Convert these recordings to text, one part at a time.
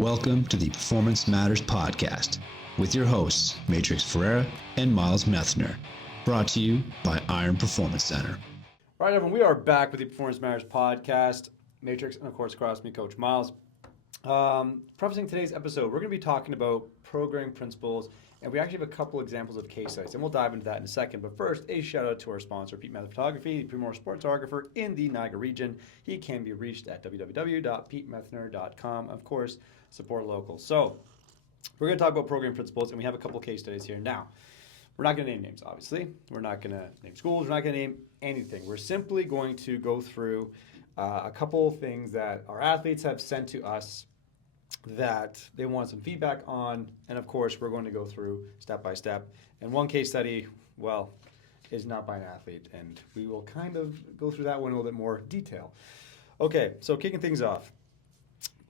Welcome to the Performance Matters Podcast with your hosts, Matrix Ferreira and Miles Methner, brought to you by Iron Performance Center. All right, everyone, we are back with the Performance Matters Podcast. Matrix, and of course, across me, Coach Miles. Prefacing today's episode, we're going to be talking about programming principles, and we actually have a couple examples of case studies, and we'll dive into that in a second. But first, a shout out to our sponsor, Pete Methner Photography, the premier sports photographer in the Niagara region. He can be reached at www.petemethner.com. Of course, support local. So, we're going to talk about programming principles, and we have a couple case studies here. Now, we're not going to name names, obviously. We're not going to name schools. We're not going to name anything. We're simply going to go through a couple things that our athletes have sent to us that they want some feedback on, and of course we're going to go through step by step. And one case study, well, is not by an athlete, and we will kind of go through that one in a little bit more detail. Okay, so kicking things off,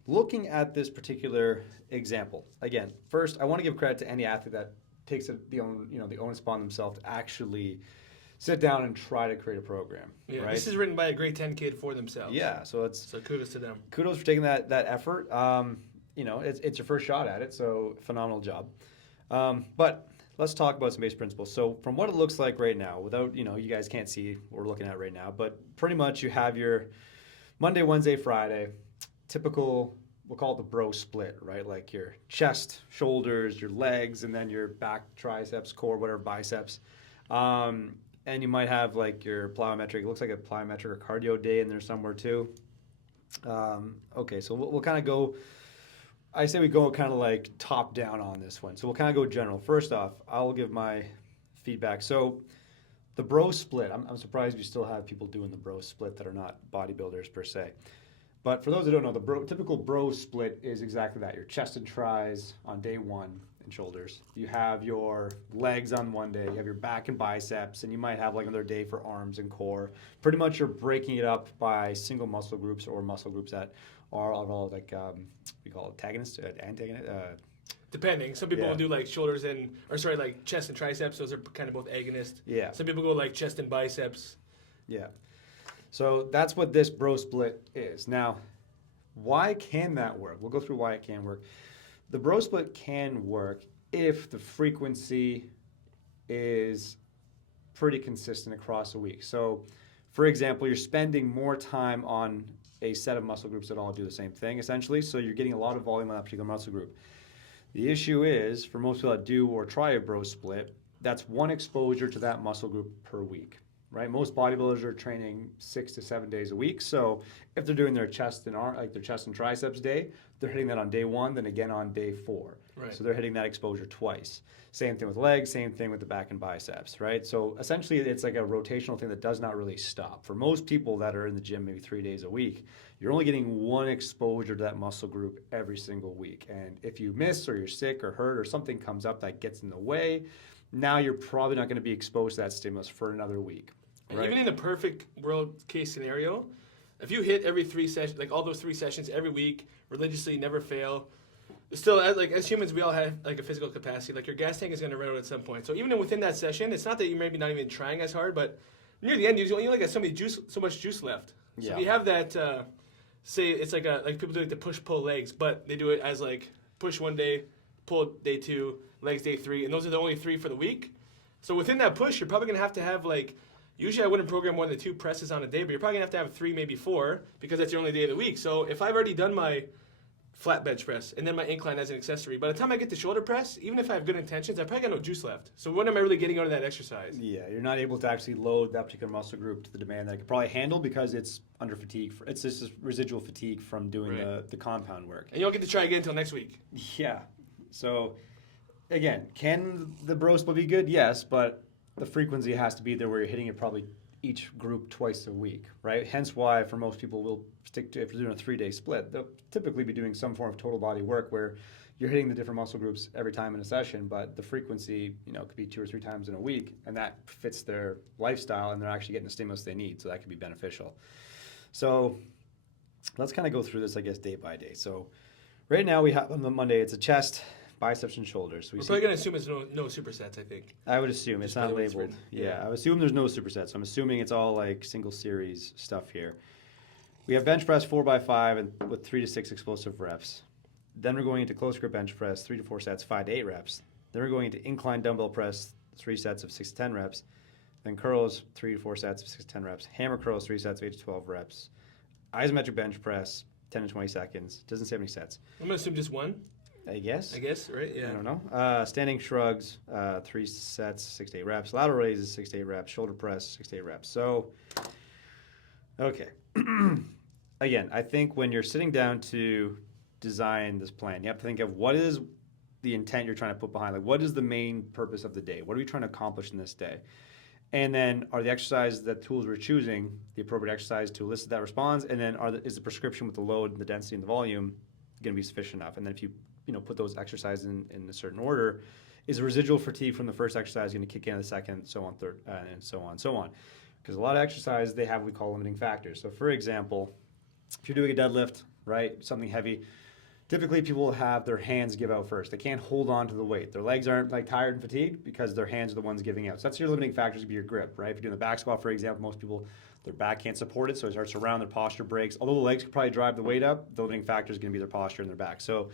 looking at this particular example, again, first I want to give credit to any athlete that takes the onus upon themselves to actually sit down and try to create a program. Yeah, right? This is written by a grade 10 kid for themselves. Yeah, so kudos to them. Kudos for taking that effort. It's your first shot at it, so phenomenal job. But let's talk about some basic principles. So from what it looks like right now, without, you guys can't see what we're looking at right now, but pretty much you have your Monday, Wednesday, Friday, typical, we'll call it the bro split, right? Like your chest, shoulders, your legs, and then your back, triceps, core, whatever, biceps. And you might have like your plyometric, it looks like a plyometric or cardio day in there somewhere too. Okay, so we'll kind of go, I say we go kind of like top down on this one. So we'll kind of go general. First off, I'll give my feedback. So the bro split, I'm surprised you still have people doing the bro split that are not bodybuilders per se. But for those that don't know, the typical bro split is exactly that. Your chest and tris on day one and shoulders. You have your legs on one day. You have your back and biceps, and you might have like another day for arms and core. Pretty much you're breaking it up by single muscle groups or muscle groups that are all like, we call it antagonist. Depending. Some people will do like shoulders like chest and triceps. Those are kind of both agonist. Yeah. Some people go like chest and biceps. Yeah. So that's what this bro split is. Now, why can that work? We'll go through why it can work. The bro split can work if the frequency is pretty consistent across a week. So, for example, you're spending more time on a set of muscle groups that all do the same thing, essentially. So you're getting a lot of volume on that particular muscle group. The issue is, for most people that do or try a bro split, that's one exposure to that muscle group per week. Right, most bodybuilders are training 6 to 7 days a week. So if they're doing their chest and arm, like their chest and triceps day, they're hitting that on day one, then again on day 4. Right. So they're hitting that exposure twice. Same thing with legs, same thing with the back and biceps, right? So essentially it's like a rotational thing that does not really stop. For most people that are in the gym maybe 3 days a week, you're only getting one exposure to that muscle group every single week. And if you miss or you're sick or hurt or something comes up that gets in the way, now you're probably not going to be exposed to that stimulus for another week. Right. Even in the perfect world case scenario, if you hit every 3 sessions, like all those 3 sessions every week, religiously, never fail, still, as humans, we all have like a physical capacity. Like your gas tank is going to run out at some point. So even within that session, it's not that you're maybe not even trying as hard, but near the end, you only got so much juice left. So if you have that, say it's like people do like the push-pull legs, but they do it as like push one day, pull day 2, legs day 3, and those are the only 3 for the week. So within that push, you're probably going to have like, usually I wouldn't program more than 2 presses on a day, but you're probably going to have 3, maybe 4, because that's your only day of the week. So if I've already done my flat bench press and then my incline as an accessory, by the time I get to shoulder press, even if I have good intentions, I probably got no juice left. So what am I really getting out of that exercise? Yeah, you're not able to actually load that particular muscle group to the demand that it could probably handle because it's under fatigue. It's just this residual fatigue from doing the compound work. And you don't get to try again until next week. Yeah. So, again, can the bro split be good? Yes, but the frequency has to be there where you're hitting it probably each group twice a week, right? Hence why for most people will stick to, if you're doing a 3-day split, they'll typically be doing some form of total body work where you're hitting the different muscle groups every time in a session, but the frequency, could be 2 or 3 times in a week, and that fits their lifestyle and they're actually getting the stimulus they need, so that could be beneficial. So let's kind of go through this, I guess, day by day. So right now we have on the Monday, it's a chest, biceps, and shoulders. We're probably going to assume it's no supersets, I think. I would assume. It's not labeled. Yeah, I would assume there's no supersets. I'm assuming it's all like single series stuff here. We have bench press 4x5 and with 3 to 6 explosive reps. Then we're going into close grip bench press, 3 to 4 sets, 5 to 8 reps. Then we're going into incline dumbbell press, 3 sets of 6 to 10 reps. Then curls, 3 to 4 sets of 6 to 10 reps. Hammer curls, 3 sets of 8 to 12 reps. Isometric bench press, 10 to 20 seconds. Doesn't say how many sets. I'm going to assume just one. I guess, right? Yeah. I don't know. Standing shrugs, 3 sets, 6 to 8 reps. Lateral raises, 6 to 8 reps. Shoulder press, 6 to 8 reps. So, okay. Again, I think when you're sitting down to design this plan, you have to think of what is the intent you're trying to put behind. Like, what is the main purpose of the day? What are we trying to accomplish in this day? And then, are the exercises, the tools we're choosing, the appropriate exercise to elicit that response? And then, is the prescription with the load, the density, and the volume going to be sufficient enough? And then, if you put those exercises in a certain order, is residual fatigue from the first exercise going to kick in the second, so on, third, and so on, so on? Because a lot of exercises, they have what we call limiting factors. So, for example, if you're doing a deadlift, right, something heavy, typically people will have their hands give out first. They can't hold on to the weight. Their legs aren't like tired and fatigued because their hands are the ones giving out. So that's your limiting factors, would be your grip, right? If you're doing the back squat, for example, most people, their back can't support it, so it starts to round, their posture breaks. Although the legs could probably drive the weight up, the limiting factor is going to be their posture and their back. So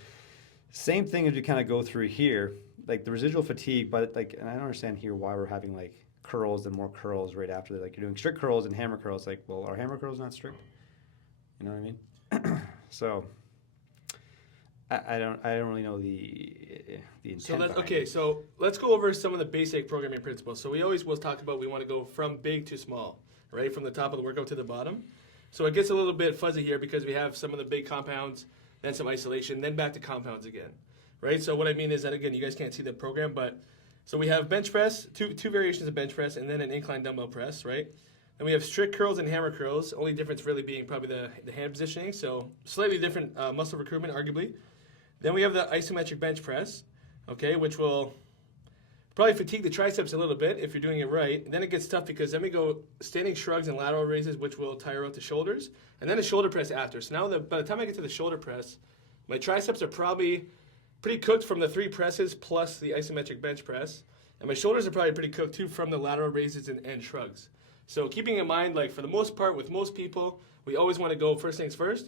same thing as we kind of go through here, like the residual fatigue, but like, and I don't understand here why we're having like curls and more curls right after. Like you're doing strict curls and hammer curls. Like, well, are hammer curls not strict? You know what I mean? So I don't really know the intent. So let's go over some of the basic programming principles. So we always will talk about we want to go from big to small, right? From the top of the workout to the bottom. So it gets a little bit fuzzy here because we have some of the big compounds, then some isolation, then back to compounds again, right? So what I mean is that, again, you guys can't see the program, but so we have bench press, two variations of bench press, and then an incline dumbbell press, right? And we have strict curls and hammer curls, only difference really being probably the hand positioning, so slightly different muscle recruitment, arguably. Then we have the isometric bench press, okay, which will probably fatigue the triceps a little bit if you're doing it right. And then it gets tough because then we go standing shrugs and lateral raises, which will tire out the shoulders, and then a shoulder press after. So now by the time I get to the shoulder press, my triceps are probably pretty cooked from the 3 presses plus the isometric bench press, and my shoulders are probably pretty cooked too from the lateral raises and shrugs. So keeping in mind, like for the most part, with most people, we always want to go first things first,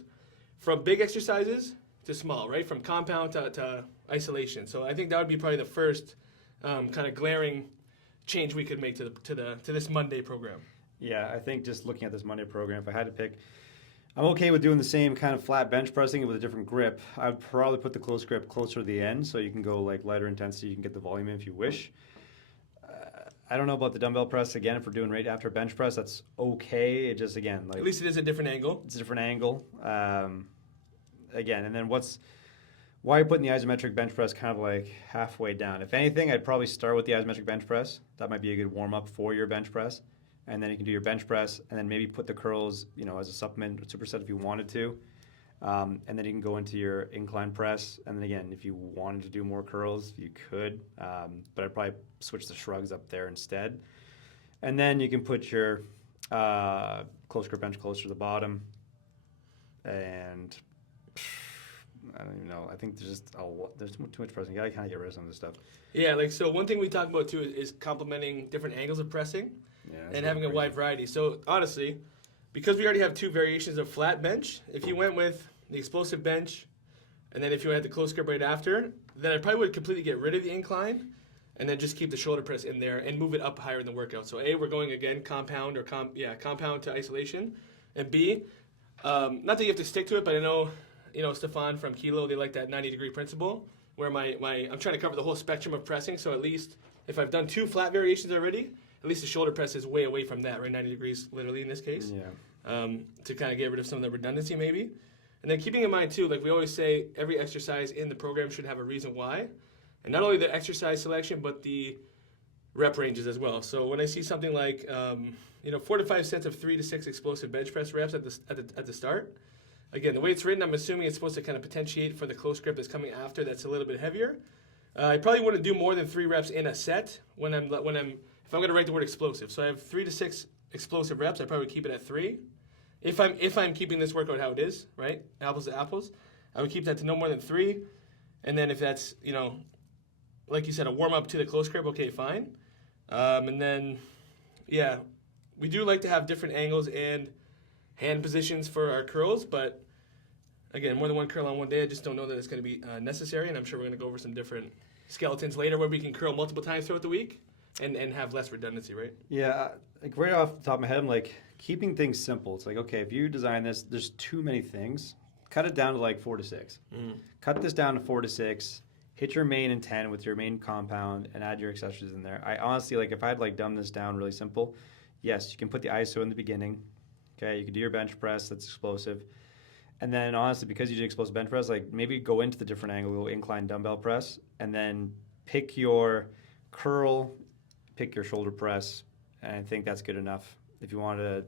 from big exercises to small, right? From compound to isolation. So I think that would be probably the first kind of glaring change we could make to this Monday program. Yeah, I think just looking at this Monday program, if I had to pick, I'm okay with doing the same kind of flat bench pressing with a different grip. I would probably put the close grip closer to the end so you can go like lighter intensity, you can get the volume in if you wish. I don't know about the dumbbell press. Again, if we're doing right after bench press, that's okay. It just, again, like, at least it is a different angle. It's a different angle. Again, and then why are you putting the isometric bench press kind of like halfway down? If anything, I'd probably start with the isometric bench press. That might be a good warm-up for your bench press. And then you can do your bench press, and then maybe put the curls, as a supplement, a superset if you wanted to. And then you can go into your incline press. And then again, if you wanted to do more curls, you could. But I'd probably switch the shrugs up there instead. And then you can put your close grip bench closer to the bottom. And I don't even know. I think there's too much pressing. You gotta kind of get rid of some of this stuff. Yeah, so one thing we talk about too is complementing different angles of pressing and having a wide variety. So honestly, because we already have 2 variations of flat bench, if you went with the explosive bench, and then if you had the close grip right after, then I probably would completely get rid of the incline, and then just keep the shoulder press in there and move it up higher in the workout. So A, we're going again compound compound to isolation, and B, not that you have to stick to it, but I know Stefan from Kilo, they like that 90-degree principle, where I'm trying to cover the whole spectrum of pressing. So at least if I've done 2 flat variations already, at least the shoulder press is way away from that, right? 90 degrees, literally in this case. Yeah. To kind of get rid of some of the redundancy, maybe. And then keeping in mind too, like we always say, every exercise in the program should have a reason why, and not only the exercise selection, but the rep ranges as well. So when I see something like 4 to 5 sets of 3 to 6 explosive bench press reps at the start. Again, the way it's written, I'm assuming it's supposed to kind of potentiate for the close grip that's coming after that's a little bit heavier. I probably wouldn't do more than 3 reps in a set if I'm going to write the word explosive. So I have 3 to 6 explosive reps. I probably keep it at 3. If I'm keeping this workout how it is, right, apples to apples, I would keep that to no more than 3. And then if that's like you said, a warm up to the close grip, okay, fine. And then we do like to have different angles and hand positions for our curls, but again, more than one curl on one day. I just don't know that it's going to be necessary, and I'm sure we're going to go over some different skeletons later where we can curl multiple times throughout the week and have less redundancy, right? Yeah, like right off the top of my head, I'm like, keeping things simple. It's like, okay, if you design this, there's too many things. Cut it down to like 4 to 6. Cut this down to 4 to 6. Hit your main intent with your main compound and add your accessories in there. I honestly, like, if I had like dumbed this down really simple, yes, you can put the ISO in the beginning. Okay, you can do your bench press, that's explosive. And then honestly, because you did explosive bench press, like maybe go into the different angle, go incline dumbbell press, and then pick your curl, pick your shoulder press, and I think that's good enough. If you wanted to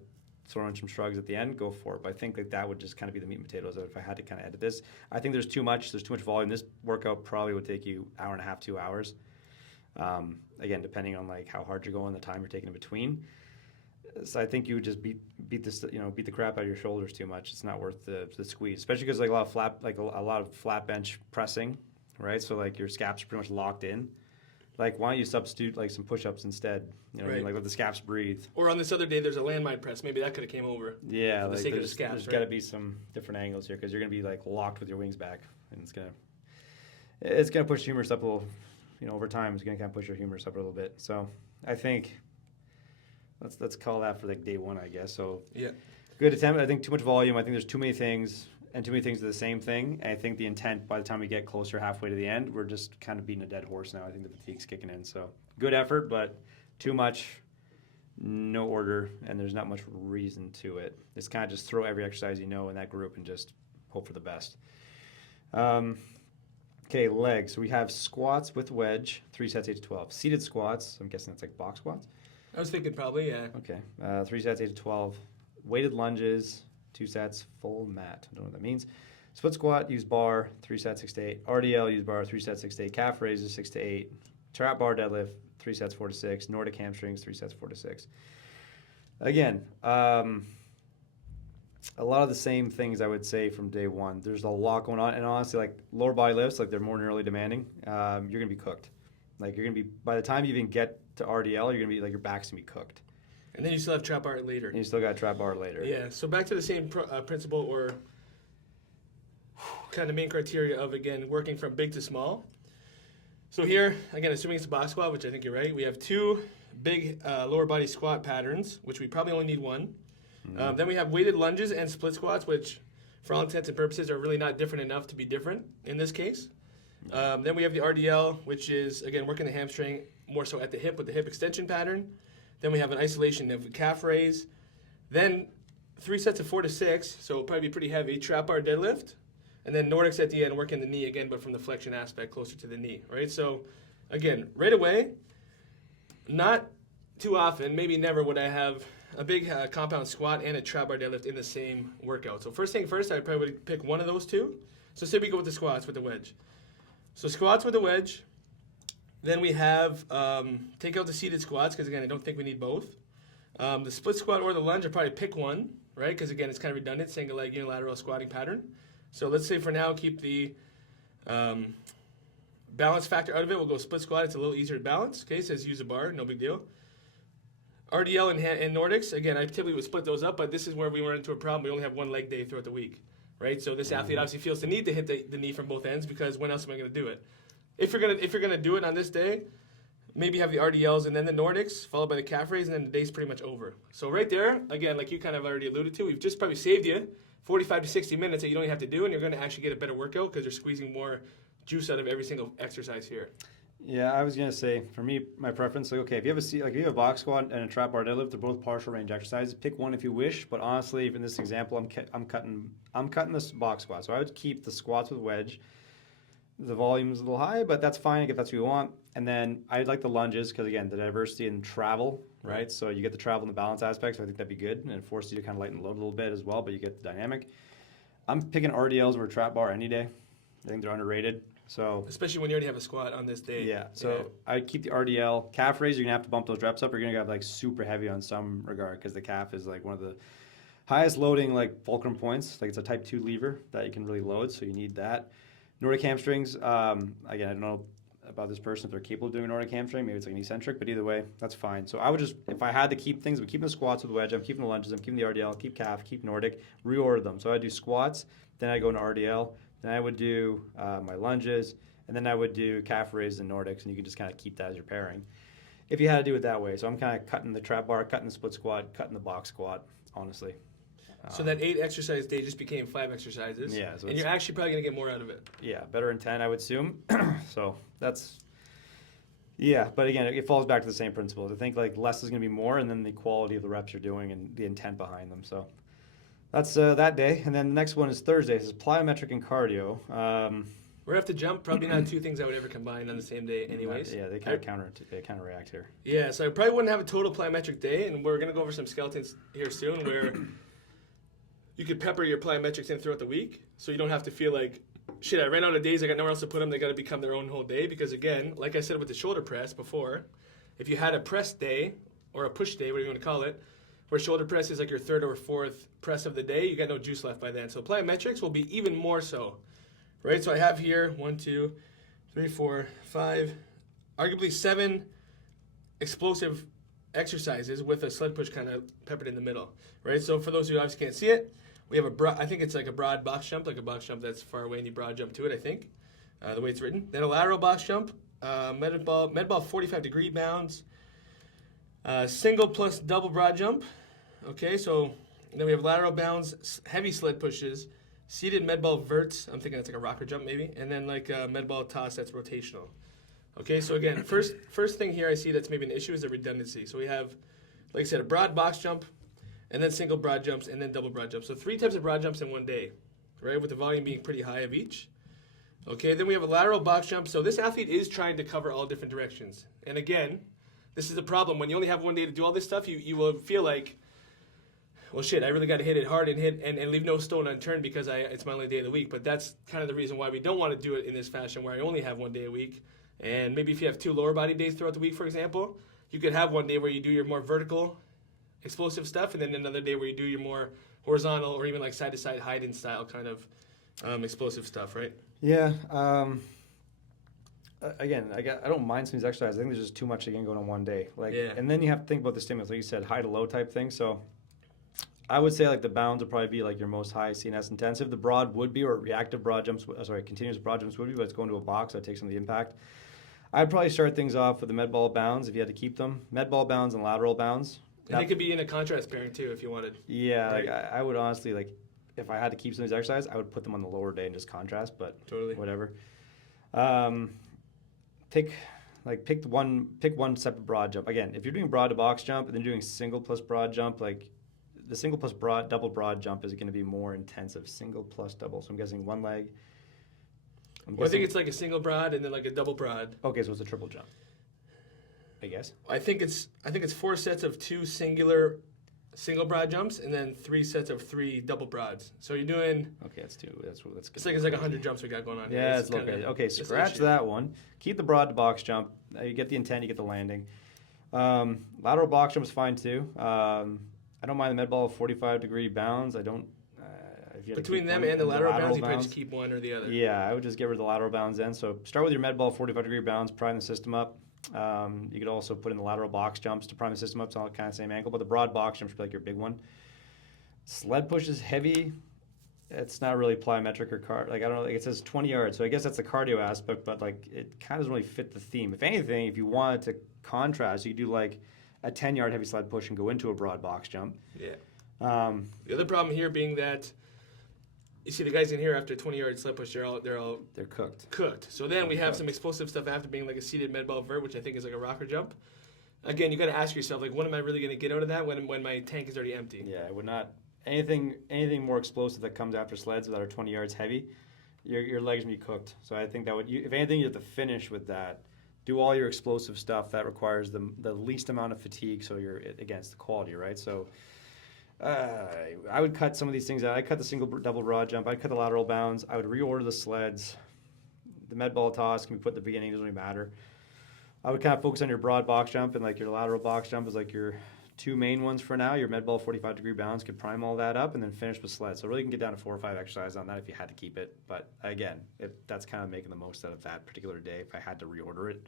throw in some shrugs at the end, go for it. But I think like that would just kind of be the meat and potatoes. If I had to kind of edit this, I think there's too much volume. This workout probably would take you hour and a half, 2 hours. Again, depending on like how hard you're going, the time you're taking in between. So I think you would just beat the crap out of your shoulders too much. It's not worth the squeeze, especially because like a lot of flat bench pressing, right? So like your scaps are pretty much locked in. Like, why don't you substitute like some push-ups instead? You know what I mean? Like, let the scaps breathe. Or on this other day, there's a landmine press. Maybe that could have came over. Yeah, for the like sake of the scaps, there's right? got to be some different angles here because you're gonna be like locked with your wings back, and it's gonna push the humerus up a little. You know, over time, it's gonna kind of push your humerus up a little bit. So I think let's call that for like day one, I guess. So yeah, good attempt. I think too much volume. I think there's too many things. And too many things are the same thing. And I think the intent, by the time we get closer halfway to the end, we're just kind of beating a dead horse now. I think the fatigue's kicking in. So good effort, but too much, no order, and there's not much reason to it. It's kind of just throw every exercise you know in that group and just hope for the best. Okay, legs. So we have squats with wedge, 3 sets, 8 to 12. Seated squats, I'm guessing that's like box squats. I was thinking probably, yeah. Okay, 3 sets, 8 to 12. Weighted lunges, 2 sets, full mat. I don't know what that means. Split squat, use bar, 3 sets, 6 to 8. RDL, use bar, 3 sets, 6 to 8. Calf raises, 6 to 8. Trap bar deadlift, 3 sets, 4 to 6. Nordic hamstrings, 3 sets, 4 to 6. Again, a lot of the same things I would say from day one. There's a lot going on. And honestly, like lower body lifts, like they're more neurally demanding. You're going to be cooked. Like you're going to be, by the time you even get to RDL, you're going to be, like your back's going to be cooked. And then you still have trap bar later. And you still got trap bar later. Yeah, so back to the same principle or kind of main criteria of, again, working from big to small. So here, again, assuming it's a box squat, which I think you're right, we have 2 big lower body squat patterns, which we probably only need 1. Then we have weighted lunges and split squats, which for all intents and purposes are really not different enough to be different in this case. Then we have the RDL, which is, again, working the hamstring more so at the hip with the hip extension pattern. Then we have an isolation of calf raise. Then 3 sets of 4 to 6, so it'll probably be pretty heavy. Trap bar deadlift. And then Nordics at the end, working the knee again, but from the flexion aspect closer to the knee, right? So again, right away, not too often, maybe never, would I have a big compound squat and a trap bar deadlift in the same workout. So first thing first, I probably would pick one of those 2. So say we go with the squats with the wedge. So squats with the wedge. Then we have, take out the seated squats, because again, I don't think we need both. The split squat or the lunge, I'll probably pick one, right? Because again, it's kind of redundant, single leg unilateral squatting pattern. So let's say for now, keep the balance factor out of it. We'll go split squat. It's a little easier to balance. Okay, it says use a bar, no big deal. RDL and Nordics, again, I typically would split those up, but this is where we run into a problem. We only have one leg day throughout the week, right? So this athlete obviously feels the need to hit the knee from both ends, because when else am I going to do it? If you're gonna do it on this day, maybe have the RDLs and then the Nordics, followed by the calf raise, and then the day's pretty much over. So right there, again, like you kind of already alluded to, we've just probably saved you 45 to 60 minutes that you don't even have to do, and you're going to actually get a better workout because you're squeezing more juice out of every single exercise here. Yeah, I was gonna say, for me, my preference, like, okay, if you have a box squat and a trap bar deadlift, they're both partial range exercises. Pick one if you wish, but honestly, in this example, I'm cutting this box squat, so I would keep the squats with wedge. The volume's a little high, but that's fine if that's what you want. And then I'd like the lunges because, again, the diversity in travel, right? So you get the travel and the balance aspect, so I think that'd be good. And it forces you to kind of lighten the load a little bit as well, but you get the dynamic. I'm picking RDLs over trap bar any day. I think they're underrated. So especially when you already have a squat on this day. Yeah, so I'd keep the RDL. Calf raise, you're going to have to bump those reps up. You're going to have like super heavy on some regard because the calf is like one of the highest loading like fulcrum points. Like it's a type 2 lever that you can really load, so you need that. Nordic hamstrings, again, I don't know about this person if they're capable of doing a Nordic hamstring. Maybe it's like an eccentric, but either way, that's fine. So I would just, if I had to keep things, I'm keeping the squats with the wedge, I'm keeping the lunges, I'm keeping the RDL, keep calf, keep Nordic, reorder them. So I do squats, then I go into RDL, then I would do my lunges, and then I would do calf raises and Nordics, and you can just kind of keep that as your pairing. If you had to do it that way. So I'm kind of cutting the trap bar, cutting the split squat, cutting the box squat, honestly. So that 8 exercise day just became 5 exercises. Yeah. So and you're actually probably going to get more out of it. Yeah, better in 10, I would assume. So that's, yeah. But again, it falls back to the same principle. I think like less is going to be more, and then the quality of the reps you're doing and the intent behind them. So that's that day. And then the next one is Thursday. This is plyometric and cardio. We're going to have to jump. Probably not 2 things I would ever combine on the same day anyways. Yeah, they kind of counteract here. Yeah, so I probably wouldn't have a total plyometric day, and we're going to go over some skeletons here soon where you could pepper your plyometrics in throughout the week, so you don't have to feel like, shit, I ran out of days, I got nowhere else to put them, they got to become their own whole day. Because again, like I said with the shoulder press before, if you had a press day, or a push day, whatever you want to call it, where shoulder press is like your 3rd or 4th press of the day, you got no juice left by then. So plyometrics will be even more so, right? So I have here 1, 2, 3, 4, 5, arguably 7 explosive exercises with a sled push kind of peppered in the middle, right? So for those who obviously can't see it, we have I think it's like a broad box jump, like a box jump that's far away and you broad jump to it, I think, the way it's written. Then a lateral box jump, med ball 45-degree bounds, single plus double broad jump. Okay, so then we have lateral bounds, heavy sled pushes, seated med ball verts, I'm thinking that's like a rocker jump maybe, and then like a med ball toss that's rotational. Okay, so again, first thing here I see that's maybe an issue is the redundancy. So we have, like I said, a broad box jump, and then single broad jumps, and then double broad jumps. So 3 types of broad jumps in one day, right, with the volume being pretty high of each. Okay, then we have a lateral box jump. So this athlete is trying to cover all different directions. And again, this is the problem. When you only have one day to do all this stuff, you will feel like, well, shit, I really got to hit it hard and hit and leave no stone unturned because it's my only day of the week. But that's kind of the reason why we don't want to do it in this fashion where I only have one day a week. And maybe if you have 2 lower body days throughout the week, for example, you could have one day where you do your more vertical explosive stuff, and then another day where you do your more horizontal or even like side-to-side hide-in style kind of explosive stuff, right? Yeah. Again, I don't mind some of these exercises. I think there's just too much again going on one day. And then you have to think about the stimulus, like you said, high to low type thing. So I would say like the bounds would probably be like your most high CNS intensive. The broad would be, or reactive broad jumps, continuous broad jumps would be, but it's going to a box, so it takes some of the impact. I'd probably start things off with the med ball bounds if you had to keep them. Med ball bounds and lateral bounds. And it could be in a contrast pairing too if you wanted. Yeah, right? Like I would honestly, like, if I had to keep some of these exercises, I would put them on the lower day and just contrast, but totally whatever. Pick one separate broad jump. Again, if you're doing broad to box jump and then doing single plus broad jump, like the single plus broad, double broad jump is going to be more intensive. Single plus double. So I'm guessing one leg. I think it's like a single broad and then like a double broad. Okay, so it's a triple jump, I guess. I think it's 4 sets of 2 single broad jumps and then 3 sets of 3 double broads. So you're doing. Okay, that's 2. That's good. It's like 100 jumps we got going on here. Yeah, it's okay. Okay, scratch that one. Keep the broad to box jump. You get the intent, you get the landing. Lateral box jump is fine too. I don't mind the med ball 45-degree bounds. I don't. Between them and the lateral bounds, you probably just keep one or the other. Yeah, I would just get rid of the lateral bounds then. So start with your med ball 45-degree bounds, prime the system up. You could also put in the lateral box jumps to prime the system up, so all kind of same angle. But the broad box jumps would be like your big one. Sled push is heavy. It's not really plyometric or I don't know. Like it says 20 yards, so I guess that's the cardio aspect. But like it kind of doesn't really fit the theme. If anything, if you wanted to contrast, you could do like a 10-yard heavy sled push and go into a broad box jump. Yeah. The other problem here being that you see the guys in here after 20-yard sled push, they're cooked. So then we have some explosive stuff after being like a seated med ball vert, which I think is like a rocker jump. Again, you got to ask yourself, like, what am I really going to get out of that when my tank is already empty? Yeah, I would not. Anything more explosive that comes after sleds that are 20 yards heavy, your legs will be cooked. So I think that if anything, you have to finish with that. Do all your explosive stuff that requires the least amount of fatigue, so you're against the quality, right? So I would cut some of these things out. I'd cut the single double broad jump. I'd cut the lateral bounds. I would reorder the sleds. The med ball toss can be put at the beginning. It doesn't really matter. I would kind of focus on your broad box jump, and like your lateral box jump is like your two main ones for now. Your med ball 45 degree balance could prime all that up and then finish with sled. So really you can get down to 4 or 5 exercises on that if you had to keep it. But again, that's kind of making the most out of that particular day if I had to reorder it.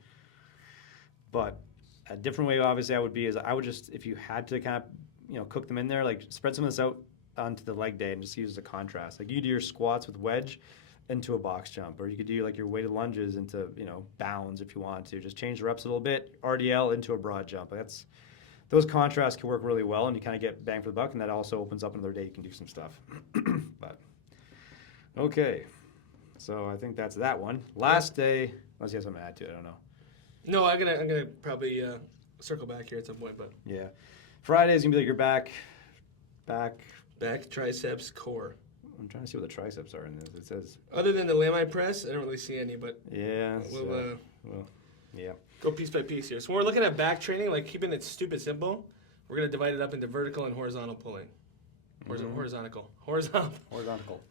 But a different way, obviously, I would just, if you had to kind of, cook them in there, like spread some of this out onto the leg day and just use the contrast. Like you do your squats with wedge into a box jump, or you could do like your weighted lunges into, bounds if you want to. Just change the reps a little bit, RDL into a broad jump. Those contrasts can work really well, and you kind of get bang for the buck, and that also opens up another day you can do some stuff. But, okay. So I think that's that one. Last day, unless you have something to add to it, I don't know. No, I'm gonna probably circle back here at some point, but yeah, Friday's gonna be like your back, triceps, core. I'm trying to see what the triceps are in this. It says other than the landmine press, I don't really see any, but yeah, we'll go piece by piece here. So when we're looking at back training, like keeping it stupid simple, we're gonna divide it up into vertical and horizontal pulling. Horizontal.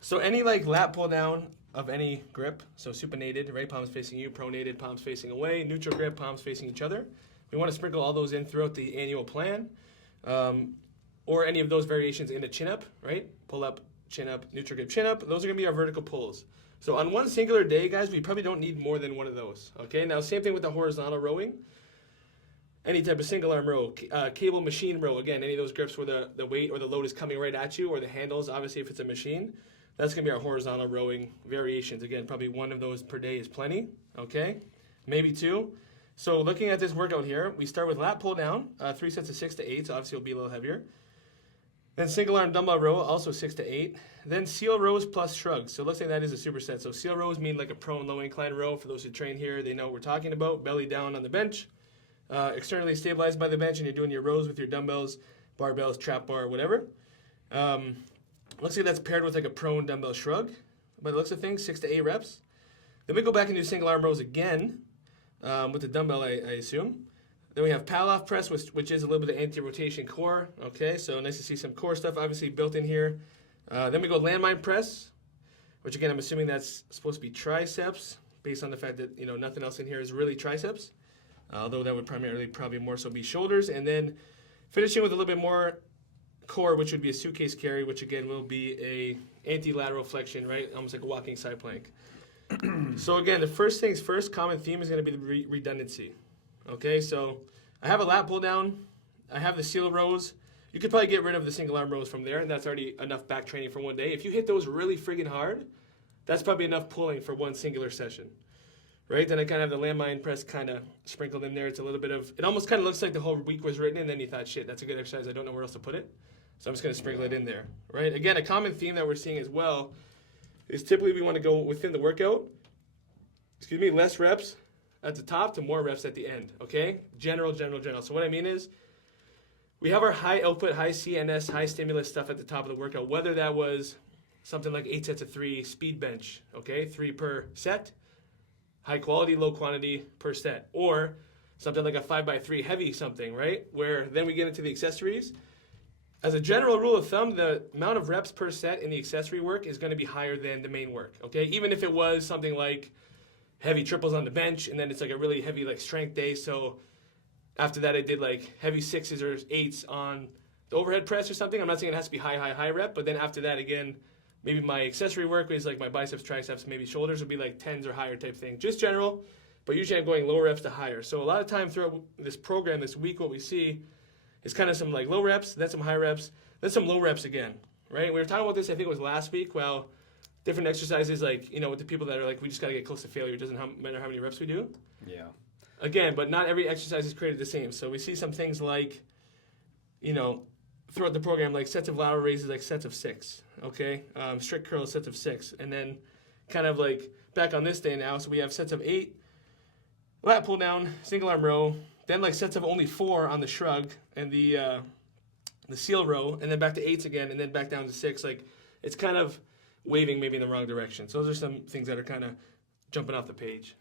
So any like lat pull down of any grip, so supinated, right, palms facing you, pronated, palms facing away, neutral grip, palms facing each other. We want to sprinkle all those in throughout the annual plan, or any of those variations in a chin up, right? Pull up, chin up, neutral grip, chin up. Those are going to be our vertical pulls. So on one singular day, guys, we probably don't need more than one of those, okay? Now, same thing with the horizontal rowing. Any type of single arm row, cable machine row, again, any of those grips where the weight or the load is coming right at you, or the handles, obviously, if it's a machine. That's going to be our horizontal rowing variations. Again, probably one of those per day is plenty, okay? Maybe two. So looking at this workout here, we start with lat pull down, 3 sets of 6 to 8, so obviously it'll be a little heavier. Then single arm dumbbell row, also 6 to 8. Then seal rows plus shrugs. So it looks like that is a superset. So seal rows mean like a prone low incline row. For those who train here, they know what we're talking about. Belly down on the bench, externally stabilized by the bench, and you're doing your rows with your dumbbells, barbells, trap bar, whatever. Looks like that's paired with like a prone dumbbell shrug. By the looks of things, 6 to 8 reps. Then we go back and do single arm rows again with the dumbbell, I assume. Then we have pal-off press, which is a little bit of anti-rotation core. Okay, so nice to see some core stuff obviously built in here. Then we go landmine press, which again, I'm assuming that's supposed to be triceps, based on the fact that, nothing else in here is really triceps. Although that would primarily probably more so be shoulders. And then finishing with a little bit more core, which would be a suitcase carry, which again will be a anti-lateral flexion, right? Almost like a walking side plank. So again, the first things first, common theme is going to be the redundancy. Okay, so I have a lat pull down. I have the seal rows. You could probably get rid of the single arm rows from there, and that's already enough back training for one day. If you hit those really friggin' hard, that's probably enough pulling for one singular session. Right? Then I kind of have the landmine press kind of sprinkled in there. It's a little bit of, it almost kind of looks like the whole week was written, and then you thought, shit, that's a good exercise. I don't know where else to put it. So I'm just going to sprinkle it in there. Right? Again, a common theme that we're seeing as well is typically we want to go within the workout, less reps at the top to more reps at the end. Okay? General. So what I mean is, we have our high output, high CNS, high stimulus stuff at the top of the workout, whether that was something like 8 sets of 3 speed bench, okay? 3 per set. High quality, low quantity per set, or something like a 5x3 heavy something, right? Where then we get into the accessories. As a general rule of thumb, the amount of reps per set in the accessory work is going to be higher than the main work, okay? Even if it was something like heavy triples on the bench, and then it's like a really heavy like strength day. So after that, I did like heavy 6s or 8s on the overhead press or something. I'm not saying it has to be high rep, but then after that, again, maybe my accessory work is like my biceps, triceps, maybe shoulders would be like 10s or higher type thing. Just general, but usually I'm going lower reps to higher. So a lot of time throughout this program, this week, what we see is kind of some like low reps, then some high reps, then some low reps again, right? We were talking about this, I think it was last week, well, different exercises like, with the people that are like, we just got to get close to failure. It doesn't matter how many reps we do. Yeah. Again, but not every exercise is created the same. So we see some things like, throughout the program, like sets of lateral raises, like sets of 6, okay? Strict curls, sets of 6. And then kind of like back on this day now, so we have sets of 8, lat pull down, single arm row, then like sets of only 4 on the shrug and the seal row, and then back to 8s again, and then back down to 6. Like it's kind of waving maybe in the wrong direction. So those are some things that are kind of jumping off the page.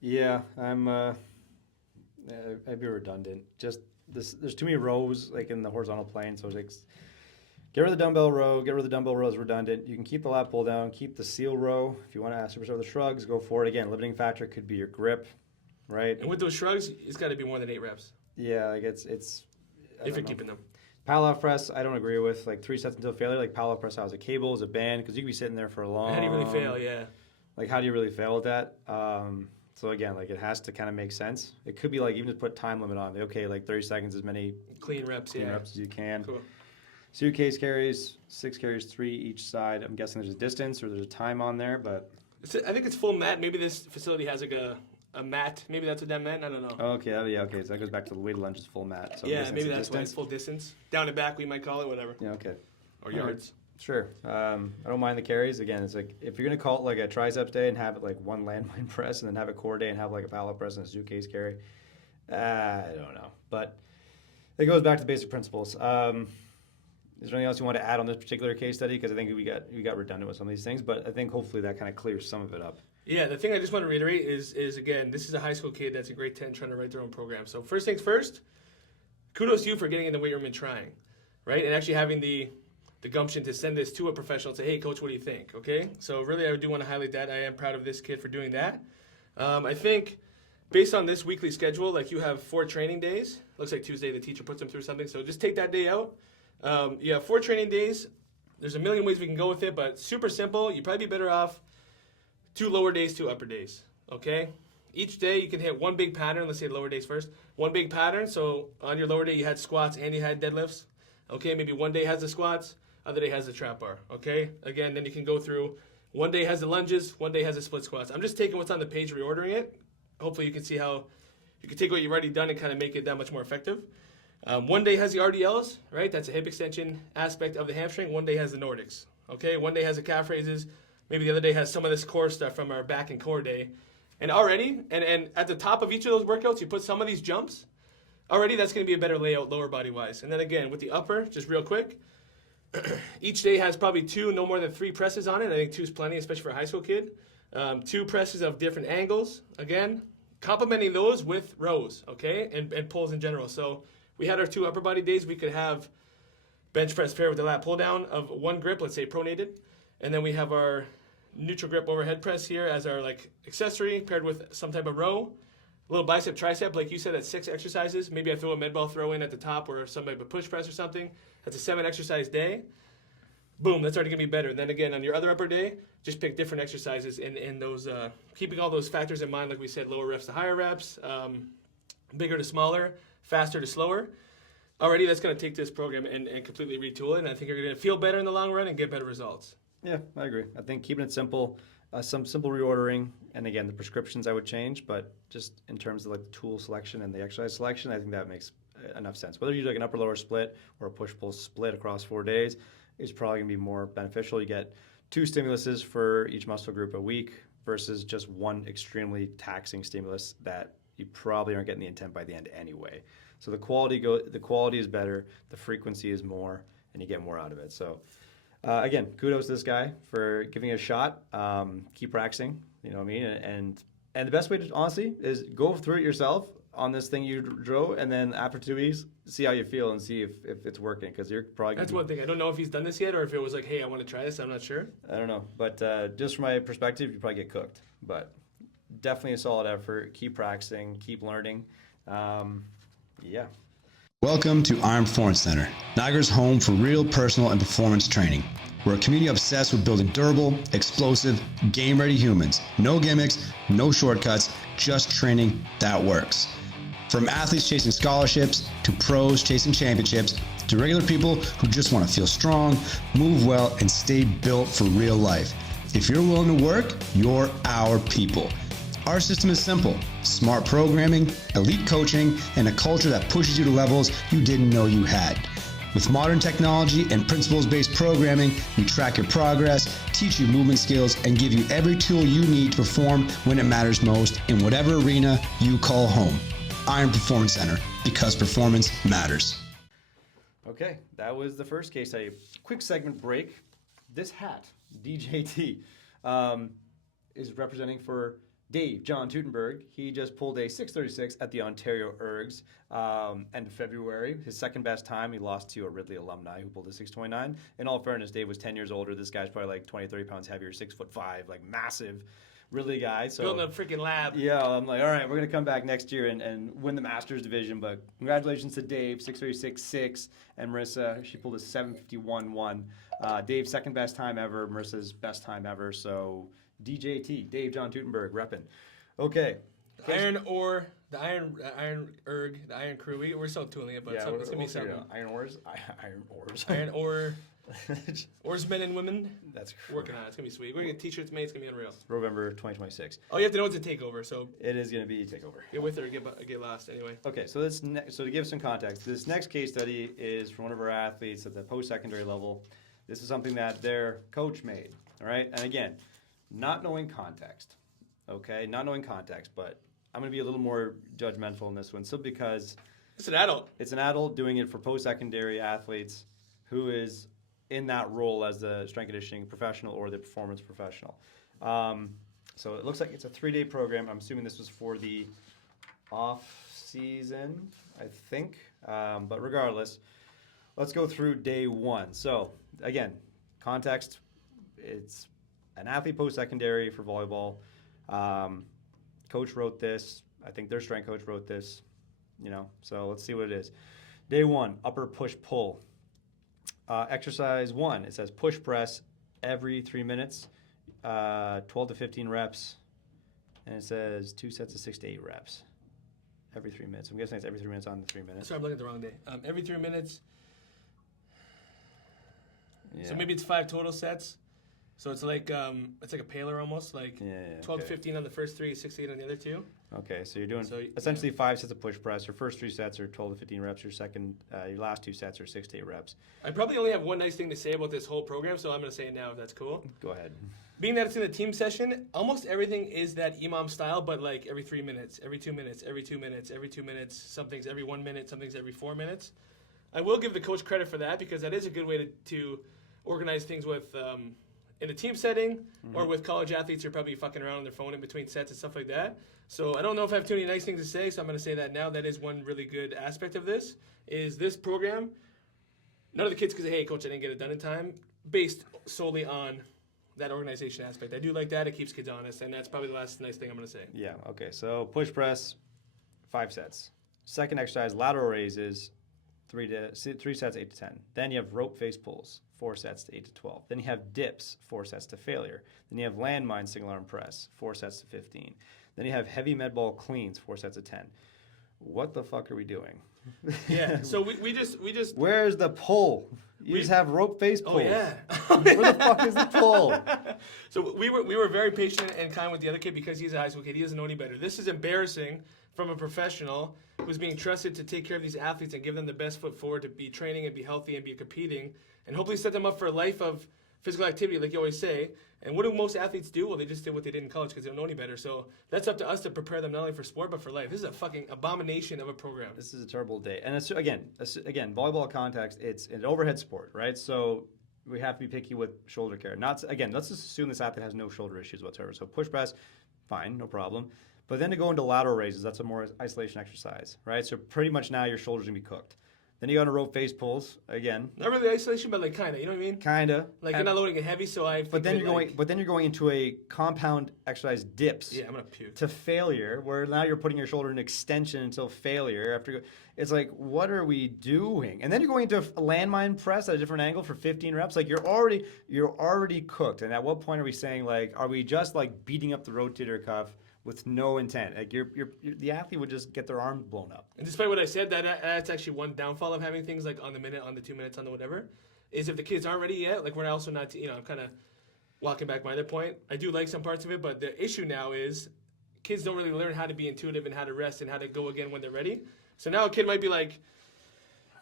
Yeah, I'd be redundant. Just there's too many rows like in the horizontal plane, so it's like get rid of the dumbbell row. Get rid of the dumbbell row is redundant. You can keep the lat pull down, keep the seal row. If you want to ask for the shrugs, go for it. Again, limiting factor could be your grip, right? And with those shrugs, it's got to be more than 8 reps. Yeah, like it's if you're keeping them. Power press, I don't agree with. Like 3 sets until failure. Like power press has a cable, as a band, because you can be sitting there for a long. How do you really fail? Yeah. Like how do you really fail with that? So again, like it has to kind of make sense. It could be like even just put time limit on it. Okay, like 30 seconds, as many clean reps as you can. Cool. Suitcase carries, 6 carries, 3 each side. I'm guessing there's a distance or there's a time on there, but I think it's full mat. Maybe this facility has like a mat. Maybe that's what that meant. I don't know. Okay, okay. So that goes back to the weighted lunge is full mat. So yeah, maybe that's why it's full distance. Down and back, we might call it, whatever. Yeah, okay. Or yards. Sure. I don't mind the carries. Again, it's like if you're gonna call it like a triceps day and have it like one landmine press, and then have a core day and have like a pallet press and a suitcase carry. I don't know, but it goes back to the basic principles. Is there anything else you want to add on this particular case study? Because I think we got redundant with some of these things, but I think hopefully that kind of clears some of it up. Yeah, the thing I just want to reiterate is again, this is a high school kid that's in grade 10 trying to write their own program. So first things first, kudos to you for getting in the weight room and trying, right? And actually having the gumption to send this to a professional and say, hey, coach, what do you think? Okay? So really, I do want to highlight that. I am proud of this kid for doing that. I think based on this weekly schedule, like you have 4 training days. Looks like Tuesday the teacher puts them through something. So just take that day out. You have 4 training days. There's a million ways we can go with it, but super simple. You'd probably be better off 2 lower days, 2 upper days, okay? Each day you can hit one big pattern. Let's say lower days first. One big pattern. So on your lower day you had squats and you had deadlifts. Okay, maybe one day has the squats, other day has the trap bar, okay? Again, then you can go through, one day has the lunges, one day has the split squats. I'm just taking what's on the page, reordering it. Hopefully you can see how you can take what you've already done and kind of make it that much more effective. One day has the RDLs, right? That's a hip extension aspect of the hamstring. One day has the Nordics, okay? One day has the calf raises. Maybe the other day has some of this core stuff from our back and core day. And already, and at the top of each of those workouts, you put some of these jumps. Already, that's going to be a better layout lower body-wise. And then again, with the upper, just real quick, each day has probably 2, no more than 3 presses on it. I think 2 is plenty, especially for a high school kid. 2 presses of different angles. Again, complementing those with rows, okay, and pulls in general. So we had our 2 upper body days. We could have bench press pair with the lat pull down of 1 grip, let's say pronated. And then we have our neutral grip overhead press here as our like accessory paired with some type of row. A little bicep tricep, like you said, that's 6 exercises. Maybe I throw a med ball throw in at the top or some type of push press or something. That's a 7 exercise day. Boom, that's already gonna be better. And then again, on your other upper day, just pick different exercises in those, keeping all those factors in mind, like we said, lower reps to higher reps, bigger to smaller, faster to slower. Already that's gonna take this program and completely retool it, and I think you're gonna feel better in the long run and get better results. Yeah, I agree. I think keeping it simple, some simple reordering, and again, the prescriptions I would change, but just in terms of like the tool selection and the exercise selection, I think that makes enough sense. Whether you do like an upper-lower split or a push-pull split across 4 days is probably going to be more beneficial. You get 2 stimuluses for each muscle group a week versus just one extremely taxing stimulus that you probably aren't getting the intent by the end anyway. So the quality is better, the frequency is more, and you get more out of it. So again, kudos to this guy for giving it a shot. Keep practicing, you know what I mean? And the best way to, honestly, is go through it yourself on this thing you drew, and then after 2 weeks, see how you feel and see if it's working, because you're probably That's one thing. I don't know if he's done this yet or if it was like, hey, I want to try this. I'm not sure. I don't know. But just from my perspective, you probably get cooked. But definitely a solid effort. Keep practicing. Keep learning. Yeah. Welcome to Iron Performance Center, Niagara's home for real personal and performance training. We're a community obsessed with building durable, explosive, game-ready humans. No gimmicks, no shortcuts, just training that works. From athletes chasing scholarships, to pros chasing championships, to regular people who just want to feel strong, move well, and stay built for real life. If you're willing to work, you're our people. Our system is simple: smart programming, elite coaching, and a culture that pushes you to levels you didn't know you had. With modern technology and principles-based programming, we track your progress, teach you movement skills, and give you every tool you need to perform when it matters most in whatever arena you call home. Iron Performance Center, because performance matters. Okay, that was the first case study. Quick segment break. This hat, DJT, is representing for Dave John Teutenberg. He just pulled a 6:36 at the Ontario Ergs end of February. His second best time. He lost to a Ridley alumni who pulled a 6:29. In all fairness, Dave was 10 years older. This guy's probably like 20, 30 pounds heavier, 6'5", like massive. Ridley guy. So building a freaking lab. yeah, I'm like, all right, we're gonna come back next year and win the Masters division. But congratulations to Dave, 6:36.6, and Marissa, she pulled a 7:51.1. Dave's second best time ever, Marissa's best time ever. So DJT, Dave John Teutenberg, repping. Okay. Iron ore, the iron erg, the iron crew. We're still tooling it, but it's gonna be something. Iron ores, iron ores, Iron ore. Oarsmen and women. That's working on it. It's gonna be sweet. We're gonna get t-shirts made. It's gonna be unreal. November 2026. Oh, you have to know it's a takeover, so it is gonna be a takeover. Get with it or get lost anyway. Okay, so so to give some context, this next case study is from one of our athletes at the post-secondary level. This is something that their coach made. All right, and again, not knowing context. Okay, not knowing context, but I'm gonna be a little more judgmental in this one, simply because it's an adult. It's an adult doing it for post-secondary athletes who is in that role as the strength conditioning professional or the performance professional. So it looks like it's a 3-day program. I'm assuming this was for the off season, I think. But regardless, let's go through day 1. So again, context, it's an athlete post-secondary for volleyball. Coach wrote this. I think their strength coach wrote this, so let's see what it is. Day 1, upper push pull. Exercise 1, it says push press every 3 minutes, 12 to 15 reps, and it says 2 sets of 6 to 8 reps every 3 minutes. I'm guessing it's every 3 minutes on the 3 minutes. Sorry, I'm looking at the wrong day. Every 3 minutes. Yeah. So maybe it's 5 total sets. So it's like a paler almost, like 12 to 15 on the first 3, 6 to 8 on the other 2. Okay, so you're doing essentially 5 sets of push press. Your first 3 sets are 12 to 15 reps. Your last 2 sets are 6 to 8 reps. I probably only have one nice thing to say about this whole program, so I'm going to say it now if that's cool. Go ahead. Being that it's in a team session, almost everything is that EMOM style, but like every 3 minutes, every 2 minutes, every 2 minutes, every 2 minutes, something's every 1 minute, something's every 4 minutes. I will give the coach credit for that because that is a good way to organize things with in a team setting or with college athletes who are probably fucking around on their phone in between sets and stuff like that. So I don't know if I have too many nice things to say, so I'm going to say that now. That is one really good aspect of this, is this program, none of the kids can say, hey, coach, I didn't get it done in time, based solely on that organization aspect. I do like that. It keeps kids honest, and that's probably the last nice thing I'm going to say. Yeah, okay. So push press, 5 sets. Second exercise, lateral raises, 3 sets, 8 to 10. Then you have rope face pulls, 4 sets to 8 to 12. Then you have dips, 4 sets to failure. Then you have landmine single arm press, 4 sets to 15. Then you have heavy med ball cleans, 4 sets of 10. What the fuck are we doing? Yeah, so we just Where's the pull? You just have rope face pulls. Oh yeah. Where the fuck is the pull? So we were very patient and kind with the other kid because he's a high school kid. He doesn't know any better. This is embarrassing from a professional who's being trusted to take care of these athletes and give them the best foot forward to be training and be healthy and be competing and hopefully set them up for a life of physical activity, like you always say. And what do most athletes do? Well, they just did what they did in college because they don't know any better. So that's up to us to prepare them not only for sport but for life. This is a fucking abomination of a program. This is a terrible day. And it's, again, volleyball context, it's an overhead sport, right? So we have to be picky with shoulder care. Let's just assume this athlete has no shoulder issues whatsoever. So push press, fine, no problem. But then to go into lateral raises, that's a more isolation exercise, right? So pretty much now your shoulder's going to be cooked. Then you go into rope face pulls again. Not really isolation, but like kind of. You know what I mean? Kinda. Like you're not loading it heavy, so I. But then you're going into a compound exercise dips. Yeah, I'm gonna puke. To failure, where now you're putting your shoulder in extension until failure. It's like, what are we doing? And then you're going into a landmine press at a different angle for 15 reps. Like you're already cooked. And at what point are we saying, like, are we just like beating up the rotator cuff with no intent? Like the athlete would just get their arm blown up. And despite what I said, that's actually one downfall of having things like on the minute, on the 2 minutes, on the whatever, is if the kids aren't ready yet, like we're also not, I'm kind of walking back my other point. I do like some parts of it, but the issue now is kids don't really learn how to be intuitive and how to rest and how to go again when they're ready. So now a kid might be like,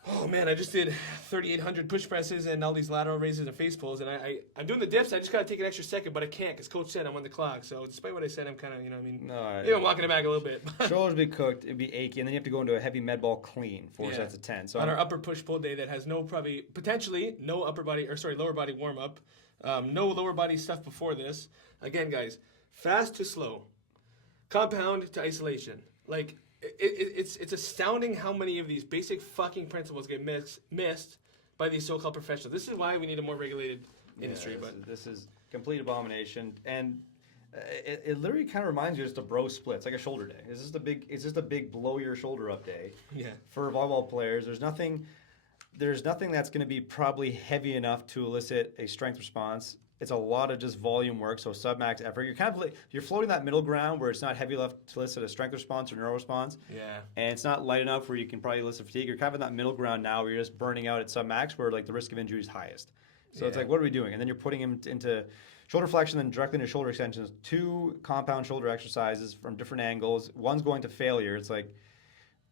oh man, I just did 3,800 push presses and all these lateral raises and face pulls, and I'm doing the dips. I just got to take an extra second, but I can't because coach said I'm on the clock. So despite what I said, I'm kind of, maybe I'm walking it back a little bit. Shoulders be cooked, it'd be achy, and then you have to go into a heavy med ball clean, 4 sets of 10. So on our upper push pull day that has potentially no lower body warm up, no lower body stuff before this. Again, guys, fast to slow, compound to isolation, like. It's astounding how many of these basic fucking principles get missed by these so-called professionals. This is why we need a more regulated industry. This is complete abomination. And It literally kind of reminds you just a bro split. It's like a shoulder day. It's just a big blow your shoulder up day. Yeah. For volleyball players, there's nothing that's going to be probably heavy enough to elicit a strength response. It's a lot of just volume work, so sub-max effort. You're floating that middle ground where it's not heavy enough to elicit a strength response or neuro response. Yeah. And it's not light enough where you can probably elicit fatigue. You're kind of in that middle ground now where you're just burning out at sub-max where like the risk of injury is highest. So it's like, what are we doing? And then you're putting him into shoulder flexion and directly into shoulder extensions. 2 compound shoulder exercises from different angles. One's going to failure. It's like,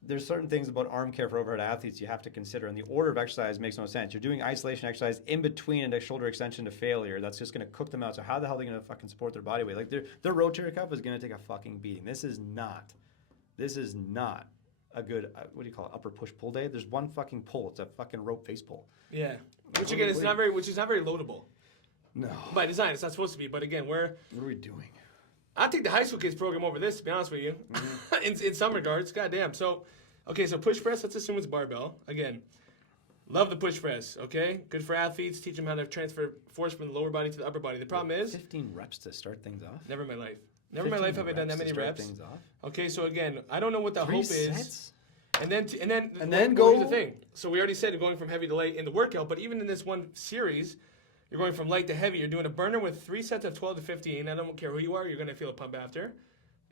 there's certain things about arm care for overhead athletes you have to consider, and the order of exercise makes no sense. You're doing isolation exercise in between a shoulder extension to failure. That's just going to cook them out. So how the hell are they going to fucking support their body weight? Like their rotator cuff is going to take a fucking beating. This is not a good what do you call it? Upper push pull day. There's one fucking pull. It's a fucking rope face pull. Yeah, which again is not very loadable. No. By design, it's not supposed to be. But again, what are we doing? I take the high school kids program over this, to be honest with you, in some regards. Goddamn. So push press, let's assume it's barbell. Again, love the push press, okay? Good for athletes, teach them how to transfer force from the lower body to the upper body. The problem is... 15 reps to start things off? Never in my life. Never in my life have I done that many reps. Things off? Okay, so again, I don't know what the 3 hope sets? is. And then go... Here's the thing. So we already said going from heavy to light in the workout, but even in this one series... You're going from light to heavy. You're doing a burner with 3 sets of 12 to 15. I don't care who you are. You're going to feel a pump after.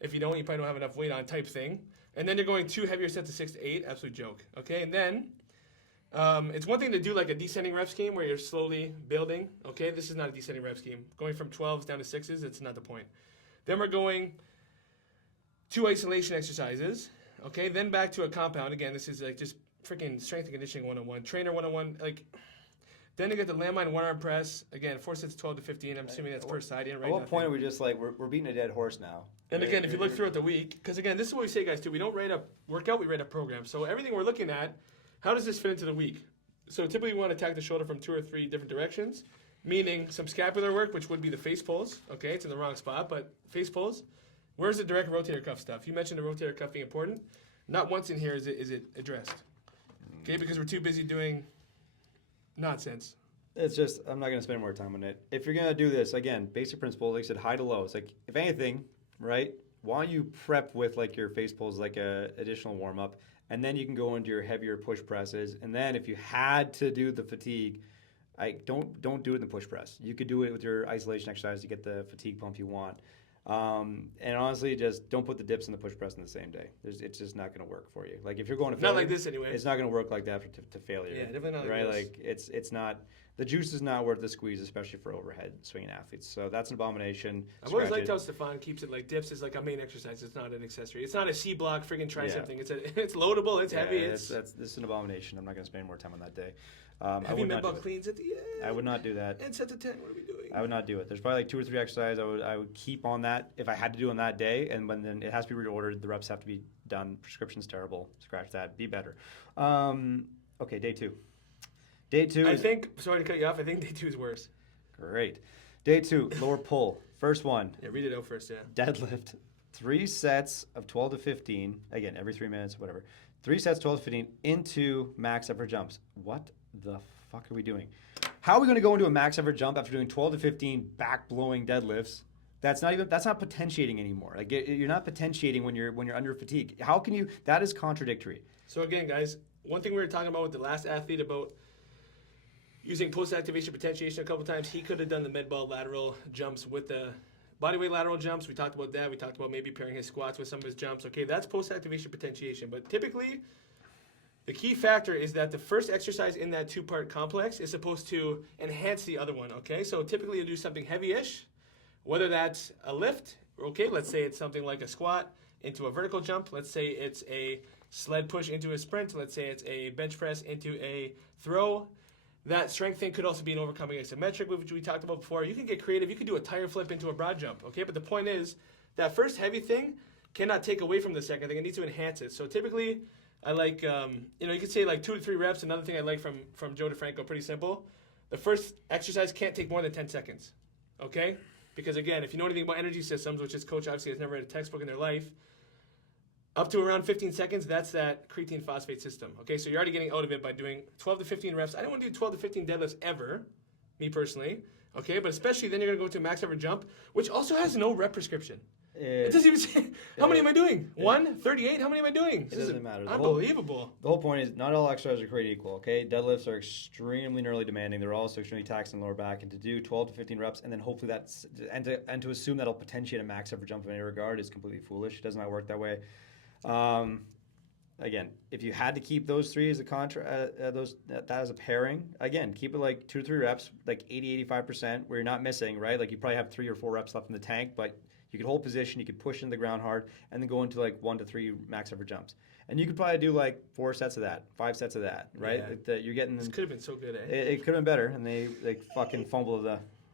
If you don't, you probably don't have enough weight on type thing. And then you're going 2 heavier sets of 6 to 8. Absolute joke. Okay, and then it's one thing to do like a descending rep scheme where you're slowly building. Okay, this is not a descending rep scheme. Going from 12s down to 6s, it's not the point. Then we're going 2 isolation exercises. Okay, then back to a compound. Again, this is like just freaking strength and conditioning 101. Trainer 101, like... Then you get the landmine 1-arm press. Again, 4 sets 12 to 15. I'm assuming that's per side. At what point are we just like, we're beating a dead horse now? And again, if you look throughout the week, because again, this is what we say, guys, too. We don't write a workout, we write a program. So everything we're looking at, how does this fit into the week? So typically we want to attack the shoulder from 2 or 3 different directions, meaning some scapular work, which would be the face pulls. Okay, it's in the wrong spot, but face pulls. Where's the direct rotator cuff stuff? You mentioned the rotator cuff being important. Not once in here is it addressed. Okay, because we're too busy doing nonsense. It's just, I'm not going to spend more time on it. If you're going to do this, again, basic principle, like I said, high to low. It's like, if anything, right, why don't you prep with like your face pulls, like a additional warm-up, and then you can go into your heavier push presses. And then if you had to do the fatigue, don't do it in the push press. You could do it with your isolation exercise to get the fatigue pump you want. And honestly, just don't put the dips and the push press in the same day. It's just not going to work for you. Like if you're going to failure, not like this anyway. It's not going to work like that to failure. Yeah, definitely not right? like this. Like it's not. The juice is not worth the squeeze, especially for overhead swinging athletes. So that's an abomination. I've always liked how Stefan keeps it like dips is like a main exercise. It's not an accessory. It's not a C block friggin' tricep thing. It's loadable. It's heavy. This is an abomination. I'm not going to spend any more time on that day. Heavy med ball cleans at the end. I would not do that. And set to 10. What are we doing? I would not do it. There's probably like 2 or 3 exercises I would keep on that if I had to do on that day, and then it has to be reordered. The reps have to be done. Prescription's terrible. Scratch that. Be better. Okay, day 2. Day 2. Sorry to cut you off. I think day 2 is worse. Great. Day 2, lower pull. First one. Yeah, read it out first. Yeah. Deadlift. 3 sets of 12 to 15. Again, every 3 minutes, whatever. 3 sets, 12 to 15 into max effort jumps. What the fuck are we doing? How are we going to go into a max effort jump after doing 12 to 15 back blowing deadlifts? That's not potentiating anymore. Like you're not potentiating when you're under fatigue. How can you? That is contradictory. So again, guys, one thing we were talking about with the last athlete about using post-activation potentiation a couple times, he could have done the med ball lateral jumps with the bodyweight lateral jumps. We talked about that. We talked about maybe pairing his squats with some of his jumps. Okay, that's post-activation potentiation. But typically, the key factor is that the first exercise in that 2-part complex is supposed to enhance the other one. Okay, so typically you'll do something heavy-ish, whether that's a lift. Okay, let's say it's something like a squat into a vertical jump. Let's say it's a sled push into a sprint. Let's say it's a bench press into a throw. That strength thing could also be an overcoming asymmetric, which we talked about before. You can get creative. You can do a tire flip into a broad jump, okay? But the point is that first heavy thing cannot take away from the second thing. It needs to enhance it. So typically, I like, you could say like 2 to 3 reps. Another thing I like from Joe DeFranco, pretty simple. The first exercise can't take more than 10 seconds, okay? Because again, if you know anything about energy systems, which this coach obviously has never read a textbook in their life, up to around 15 seconds, that's that creatine phosphate system. Okay, so you're already getting out of it by doing 12 to 15 reps. I don't want to do 12 to 15 deadlifts ever, me personally. Okay, but especially then you're gonna go to max effort jump, which also has no rep prescription. It doesn't even say how many am I doing? 138. How many am I doing? It doesn't matter. Unbelievable. The whole point is not all exercises are created equal. Okay, deadlifts are extremely neurally demanding. They're also extremely taxing lower back, and to do 12 to 15 reps, and then hopefully and to assume that'll potentiate a max effort jump in any regard is completely foolish. It does not work that way. Again, if you had to keep those three as a that as a pairing, again, keep it like 2 to 3 reps, like 80-85%, where you're not missing, right? Like you probably have 3 or 4 reps left in the tank, but you could hold position, you could push into the ground hard, and then go into like 1 to 3 max effort jumps. And you could probably do like 4 sets of that, 5 sets of that, right? Yeah. You're getting. This could have been so good, eh? It could have been better, and they fucking fumbled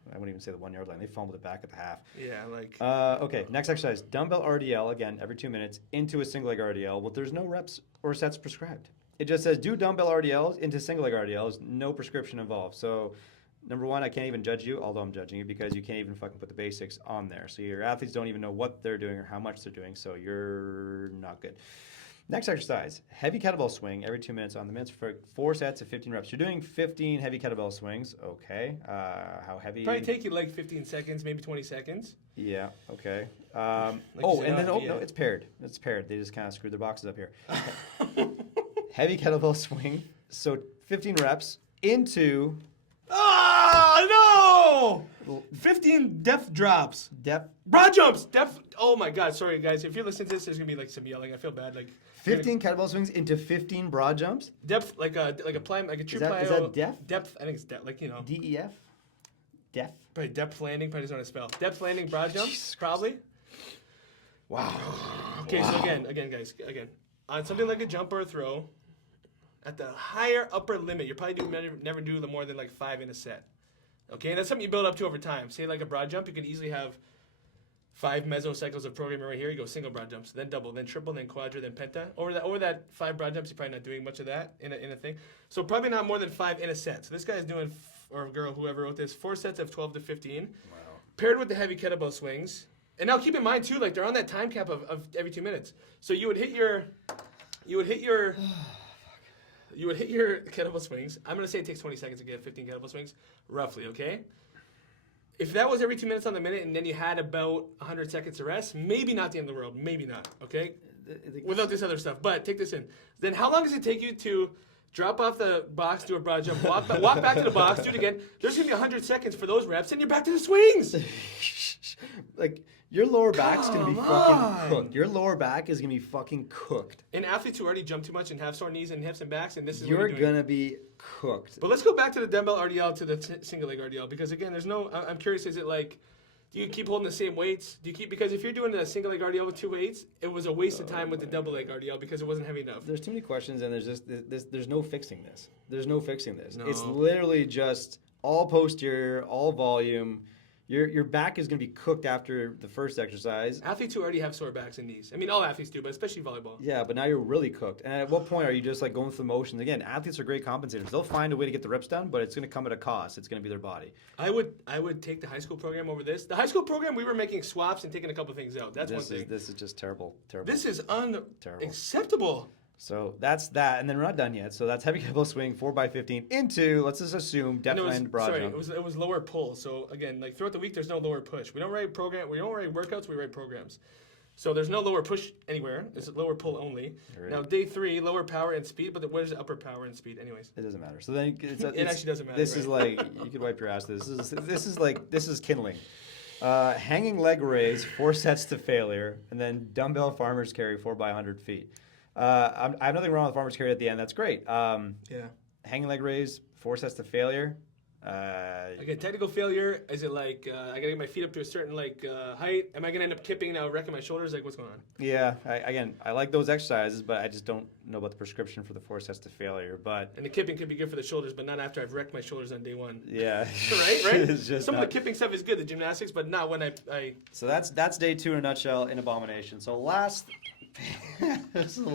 I wouldn't even say the 1 yard line. They fumbled it back at the half. Yeah, like. Okay, next exercise. Dumbbell RDL, again, every 2 minutes, into a single leg RDL. Well, there's no reps or sets prescribed. It just says do dumbbell RDLs into single leg RDLs, no prescription involved. So, number one, I can't even judge you, although I'm judging you, because you can't even fucking put the basics on there. So your athletes don't even know what they're doing or how much they're doing, so you're not good. Next exercise, heavy kettlebell swing every 2 minutes on the minutes for 4 sets of 15 reps. You're doing 15 heavy kettlebell swings. Okay. How heavy? Probably take you like 15 seconds, maybe 20 seconds. Yeah. Okay. no, it's paired. It's paired. They just kind of screwed their boxes up here. Heavy kettlebell swing. So 15 reps into. Oh no! 15 depth drops. Broad jumps. Depth. Oh my God. Sorry guys. If you're listening to this, there's gonna be like some yelling. I feel bad. Like 15 kettlebell swings into 15 broad jumps. Depth, like a plyo, like a true plyo. Is that depth? Depth. I think it's depth. Like DEF. Depth. Probably depth landing. Probably doesn't know how to spell. Depth landing broad jumps. Probably. Wow. Okay. Wow. So again, guys. On something like a jump or a throw, at the higher upper limit, you're probably never do more than like 5 in a set. Okay, and that's something you build up to over time. Say like a broad jump, you can easily have 5 mesocycles of programming right here. You go single broad jumps, then double, then triple, then quadra, then penta. Over that 5 broad jumps, you're probably not doing much of that in a thing. So probably not more than 5 in a set. So this guy's doing, or girl, whoever wrote this, 4 sets of 12 to 15. Wow. Paired with the heavy kettlebell swings. And now keep in mind too, like they're on that time cap of every 2 minutes. So you would hit your kettlebell swings. I'm going to say it takes 20 seconds to get 15 kettlebell swings, roughly, okay? If that was every 2 minutes on the minute and then you had about 100 seconds to rest, maybe not the end of the world. Maybe not, okay? Without this other stuff. But take this in. Then how long does it take you to drop off the box, do a broad jump, walk back to the box, do it again? There's going to be 100 seconds for those reps, and you're back to the swings. Like, your lower back's going to be fucking cooked. Your lower back is going to be fucking cooked. And athletes who already jump too much and have sore knees and hips and backs, and this is you're going to be cooked. But let's go back to the dumbbell RDL to the single leg RDL, because again, I'm curious, is it like, do you keep holding the same weights? Because if you're doing a single leg RDL with 2 weights, it was a waste of time with the double leg RDL because it wasn't heavy enough. There's too many questions, and there's no fixing this. There's no fixing this. No. It's literally just all posterior, all volume. Your back is going to be cooked after the first exercise. Athletes who already have sore backs and knees. I mean, all athletes do, but especially volleyball. Yeah, but now you're really cooked. And at what point are you just like going through the motions? Again, athletes are great compensators. They'll find a way to get the reps done, but it's going to come at a cost. It's going to be their body. I would take the high school program over this. The high school program, we were making swaps and taking a couple things out. That's one thing. This is just terrible. This is unacceptable. So that's that, and then we're not done yet. So that's heavy kettlebell swing, 4x15 into, let's just assume, depth land broad jump. It was lower pull. So again, like throughout the week, there's no lower push. We don't write workouts. We write programs. So there's no lower push anywhere. It's lower pull only. Right. Now day 3, lower power and speed. But where's the upper power and speed, anyways? It doesn't matter. So then it actually doesn't matter. This is like you could wipe your ass. This is kindling. Hanging leg raise, 4 sets to failure, and then dumbbell farmer's carry 4x100 feet. I have nothing wrong with farmer's carry at the end. That's great. Hanging leg raise, 4 sets to failure. Again, technical failure. Is it like I gotta get my feet up to a certain height? Am I gonna end up kipping now, wrecking my shoulders? Like, what's going on? Yeah. I like those exercises, but I just don't know about the prescription for the 4 sets to failure. And the kipping could be good for the shoulders, but not after I've wrecked my shoulders on day 1. Yeah. right. Some of the kipping stuff is good, the gymnastics, but not when I. So that's day 2 in a nutshell in Abomination. So this is the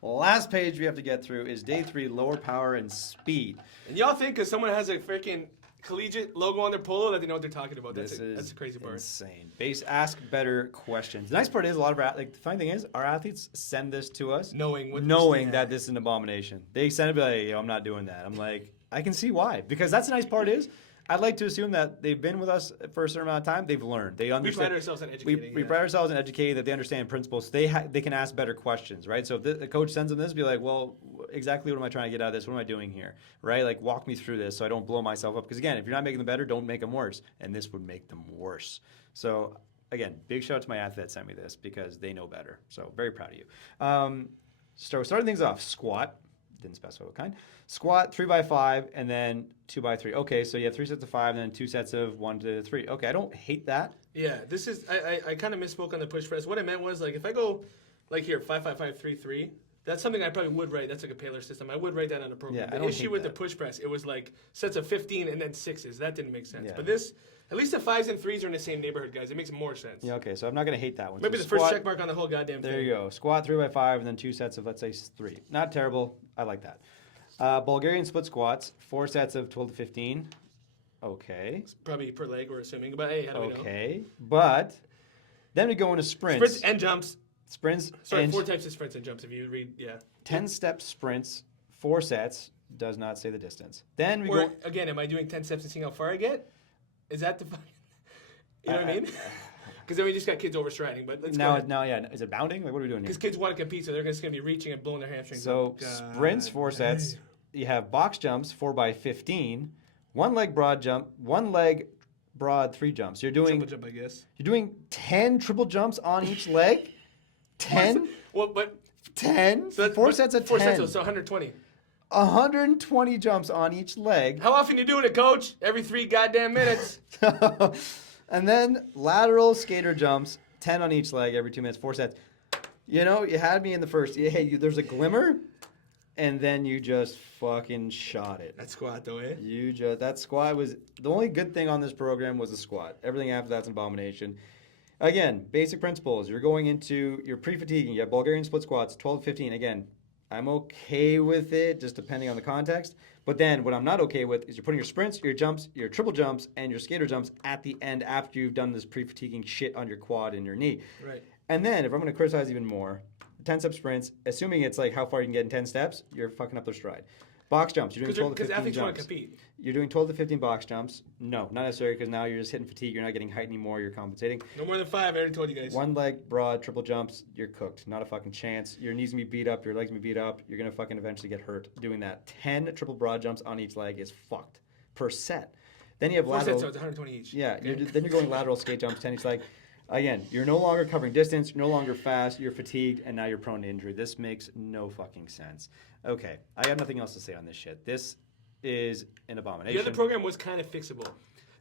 last page we have to get through is day 3, lower power and speed. And y'all think because someone has a freaking collegiate logo on their polo that they know what they're talking about. That's the crazy part. Insane. Ask better questions. The nice part is the funny thing is our athletes send this to us knowing that this is an abomination. They send it like, I'm not doing that. I'm like, I can see why. Because that's the nice part is I'd like to assume that they've been with us for a certain amount of time. They've learned. They We understand. pride ourselves on educating. We pride ourselves in educating that they understand principles. They can ask better questions, right? So if the coach sends them this, be like, well, exactly what am I trying to get out of this? What am I doing here, right? Like walk me through this so I don't blow myself up. Because again, if you're not making them better, don't make them worse. And this would make them worse. So again, big shout out to my athlete that sent me this because they know better. So very proud of you. Starting things off, squat. Didn't specify what kind. Squat 3x5 and then 2x3. Okay, so you have 3 sets of 5 and then 2 sets of 1 to 3. Okay, I don't hate that. Yeah, this is I kind of misspoke on the push press. What I meant was like if I go like here 5-5-5-3-3. That's something I probably would write. That's like a Paler system. I would write that on a program. Yeah, the issue with the push press, it was like sets of 15 and then 6s. That didn't make sense. Yeah. But this, at least the 5s and 3s are in the same neighborhood, guys. It makes more sense. Yeah, okay, so I'm not going to hate that one. Maybe so the first check mark on the whole goddamn thing. There you go. Squat 3x5 and then 2 sets of, let's say, 3. Not terrible. I like that. Bulgarian split squats, 4 sets of 12 to 15. Okay. It's probably per leg, we're assuming. But hey, how do we know? Okay. But then we go into sprints. Sprints and jumps. Sprints. Sorry, and 4 types of sprints and jumps if you read, yeah. 10-step sprints, 4 sets, does not say the distance. Then we Or, go... again, am I doing 10 steps and seeing how far I get? Is that the fucking... You know what I mean? Because then we just got kids overstriding, but let's go. Now, yeah. Is it bounding? Like, what are we doing here? Because kids want to compete, so they're just going to be reaching and blowing their hamstrings. So sprints, 4 sets. You have box jumps, 4x15. 1 leg broad jump, 1 leg broad 3 jumps. You're doing triple jump, I guess. You're doing 10 triple jumps on each leg. 10. Well, but 10. so 4 sets of 10. 4 sets, so 120. 120 jumps on each leg. How often you doing it, coach? Every 3 goddamn minutes. And then lateral skater jumps, 10 on each leg every 2 minutes, 4 sets. You know, you had me in the first. Hey, there's a glimmer, and then you just fucking shot it. That squat, though, eh? That squat was the only good thing on this program was the squat. Everything after that's an abomination. Again, basic principles. You're going into your pre-fatiguing. You have Bulgarian split squats, 12 to 15. Again, I'm okay with it, just depending on the context. But then what I'm not okay with is you're putting your sprints, your jumps, your triple jumps, and your skater jumps at the end after you've done this pre-fatiguing shit on your quad and your knee. Right. And then if I'm going to criticize even more, 10-step sprints, assuming it's like how far you can get in 10 steps, you're fucking up their stride. Box jumps, you're doing 12 to 15 Because athletes want jumps. to compete. You're doing 12 to 15 box jumps. No, not necessarily because now you're just hitting fatigue. You're not getting height anymore. You're compensating. No more than 5, I already told you guys. 1 leg broad triple jumps, you're cooked. Not a fucking chance. Your knees gonna be beat up. Your legs gonna be beat up. You're gonna fucking eventually get hurt doing that. 10 triple broad jumps on each leg is fucked per set. Then you have 4 lateral. sets, so it's 120 each. Yeah, Okay. then you're going lateral skate jumps, 10 each leg. Again, you're no longer covering distance. You're no longer fast. You're fatigued, and now you're prone to injury. This makes no fucking sense. Okay, I have nothing else to say on this shit. This is an abomination. The other program was kind of fixable.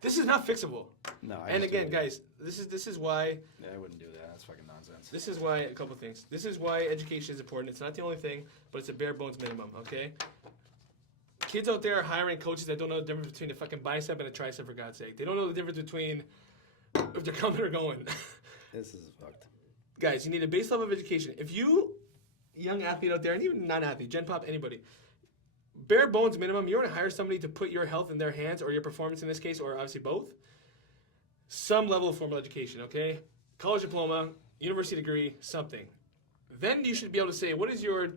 This is not fixable. No, And again, guys, this is why. Yeah, I wouldn't do that. That's fucking nonsense. This is why a couple things. This is why education is important. It's not the only thing, but it's a bare bones minimum. Okay. Kids out there are hiring coaches that don't know the difference between a fucking bicep and a tricep. For God's sake, they don't know the difference between if they're coming or going. This is fucked. Guys, you need a base level of education. If you, young athlete out there, and even non-athlete, Gen Pop, anybody, bare bones minimum, you want to hire somebody to put your health in their hands, or your performance in this case, or obviously both, some level of formal education, okay? College diploma, university degree, something. Then you should be able to say, what is your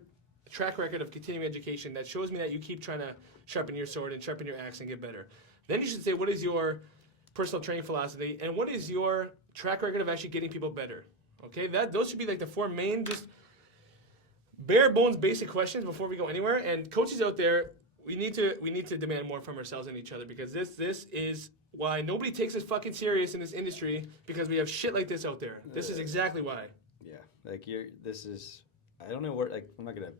track record of continuing education that shows me that you keep trying to sharpen your sword and sharpen your axe and get better? Then you should say, what is your personal training philosophy, and what is your track record of actually getting people better? Okay, those should be like the 4 main, just bare bones, basic questions before we go anywhere. And coaches out there, we need to demand more from ourselves and each other, because this is why nobody takes us fucking serious in this industry, because we have shit like this out there. This is exactly why. Yeah, like this is. I don't know where. Like, I'm not gonna.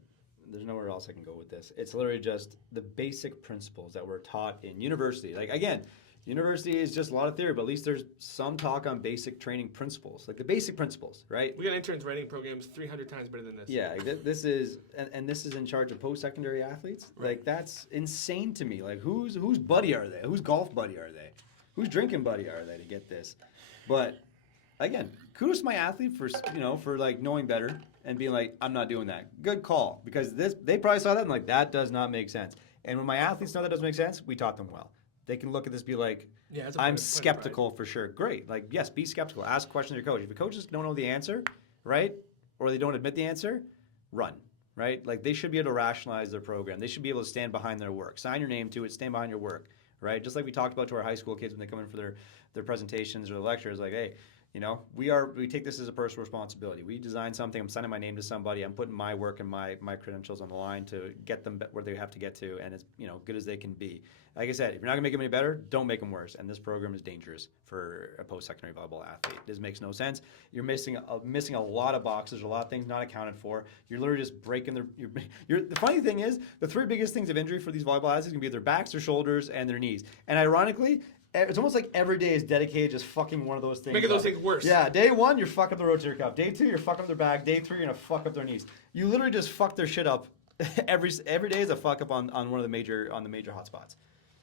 There's nowhere else I can go with this. It's literally just the basic principles that were taught in university. Like, again, university is just a lot of theory, but at least there's some talk on basic training principles, like the basic principles, right? We got interns writing programs 300 times better than this. Yeah, this is, and this is in charge of post-secondary athletes. Right. Like, that's insane to me. Like, whose buddy are they? Whose golf buddy are they? Whose drinking buddy are they to get this? But again, kudos to my athlete for like knowing better and being like, I'm not doing that. Good call, because they probably saw that and like, that does not make sense. And when my athletes know that doesn't make sense, we taught them well. They can look at this and be like, Yeah, that's a I'm point of skeptical for sure. Great. Like, yes, be skeptical. Ask questions of your coach. If your coaches don't know the answer, right, or they don't admit the answer, run, right? Like, they should be able to rationalize their program. They should be able to stand behind their work. Sign your name to it. Stand behind your work, right? Just like we talked about to our high school kids when they come in for their presentations or their lectures, like, hey, we take this as a personal responsibility. We design something. I'm sending my name to somebody. I'm putting my work and my credentials on the line to get them where they have to get to, and as good as they can be. Like I said, if you're not gonna make them any better, don't make them worse. And this program is dangerous for a post-secondary volleyball athlete. This makes no sense. You're missing a lot of boxes, a lot of things not accounted for. You're literally just breaking the funny thing is, the three biggest things of injury for these volleyball athletes can be their backs, their shoulders, and their knees. And ironically, it's almost like every day is dedicated just fucking one of those things. Making those things worse. Yeah, day 1, you're fucking up the rotator cuff. Day 2, you're fucking up their back. Day 3, you're gonna fuck up their knees. You literally just fuck their shit up. Every day is a fuck up on one of the major hot spots.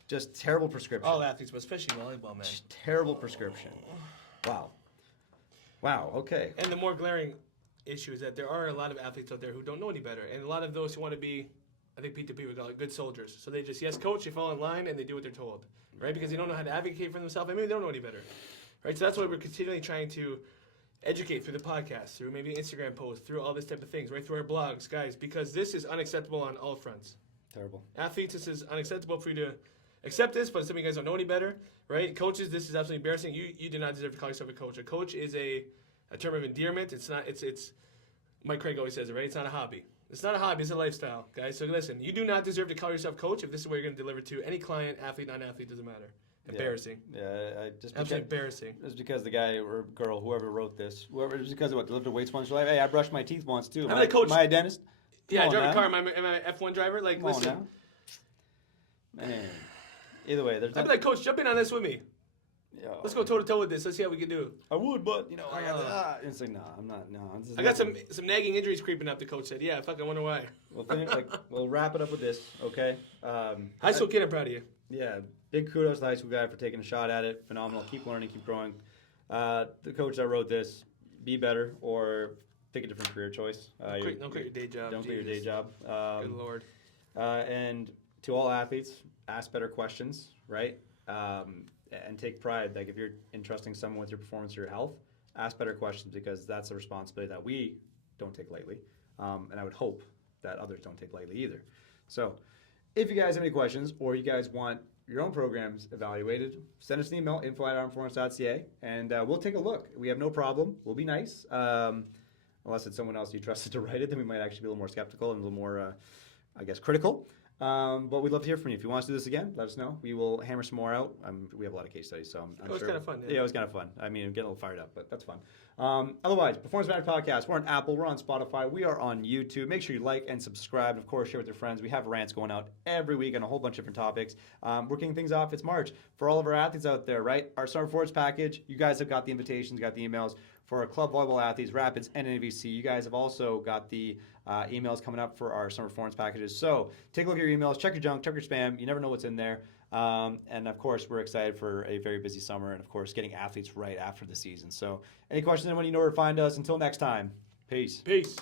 Just terrible prescription. All athletes, but especially volleyball, man. Just terrible prescription. Wow. Okay. And the more glaring issue is that there are a lot of athletes out there who don't know any better, and a lot of those who want to be, I think P2P would call it, good soldiers. So they just, yes, coach, they fall in line, and they do what they're told, right? Because they don't know how to advocate for themselves, and maybe they don't know any better, right? So that's why we're continually trying to educate through the podcast, through maybe Instagram posts, through all this type of things, right? Through our blogs, guys, because this is unacceptable on all fronts. Terrible. Athletes, this is unacceptable for you to accept this, but some of you guys don't know any better, right? Coaches, this is absolutely embarrassing. You do not deserve to call yourself a coach. A coach is a term of endearment. It's not. It's. Mike Craig always says it, right? It's not a hobby. It's not a hobby. It's a lifestyle, guys. So listen, you do not deserve to call yourself coach if this is what you're going to deliver to any client, athlete, non-athlete, doesn't matter. Embarrassing. Yeah, absolutely embarrassing. It's because the guy or girl, whoever wrote this, it's because of what, delivered weights once. Like, hey, I brushed my teeth once too. I'm a coach. Am I a dentist? Yeah, I drive a car. Am I an F1 driver? Like, listen. Man. Either way, there's. I'd be like, coach, jump in on this with me. Yo. Let's go toe to toe with this. Let's see how we can do. I would, but I got. It's like, no, I'm not. No, I got some nagging injuries creeping up. The coach said, "Yeah, fuck, I wonder why." We'll wrap it up with this, okay? High school kid, I'm proud of you. Yeah, big kudos to the high school guy for taking a shot at it. Phenomenal. Keep learning, keep growing. The coach that wrote this, be better or pick a different career choice. Don't quit your day job. Don't quit your day job. Good Lord. And to all athletes, ask better questions, right? And take pride. Like, if you're entrusting someone with your performance or your health, ask better questions, because that's a responsibility that we don't take lightly. And I would hope that others don't take lightly either. So if you guys have any questions, or you guys want your own programs evaluated, send us an email, info@armedforce.ca, and we'll take a look. We have no problem. We'll be nice. Unless it's someone else you trusted to write it, then we might actually be a little more skeptical and a little more, critical. But we'd love to hear from you. If you want us to do this again, let us know. We will hammer some more out. We have a lot of case studies, so I'm sure. It was kind of fun. Yeah, it was kind of fun. I mean, I'm getting a little fired up, but that's fun. Otherwise, Performance Matters Podcast. We're on Apple. We're on Spotify. We are on YouTube. Make sure you like and subscribe. And of course, share with your friends. We have rants going out every week on a whole bunch of different topics. We're kicking things off. It's March. For all of our athletes out there, right? Our Summer Forwards package, you guys have got the invitations, got the emails. For our club volleyball athletes, Rapids, and NVC, you guys have also got the emails coming up for our summer performance packages. So take a look at your emails, check your junk, check your spam. You never know what's in there. And of course, we're excited for a very busy summer, and of course, getting athletes right after the season. So any questions, anyone, you know where to find us. Until next time, peace. Peace.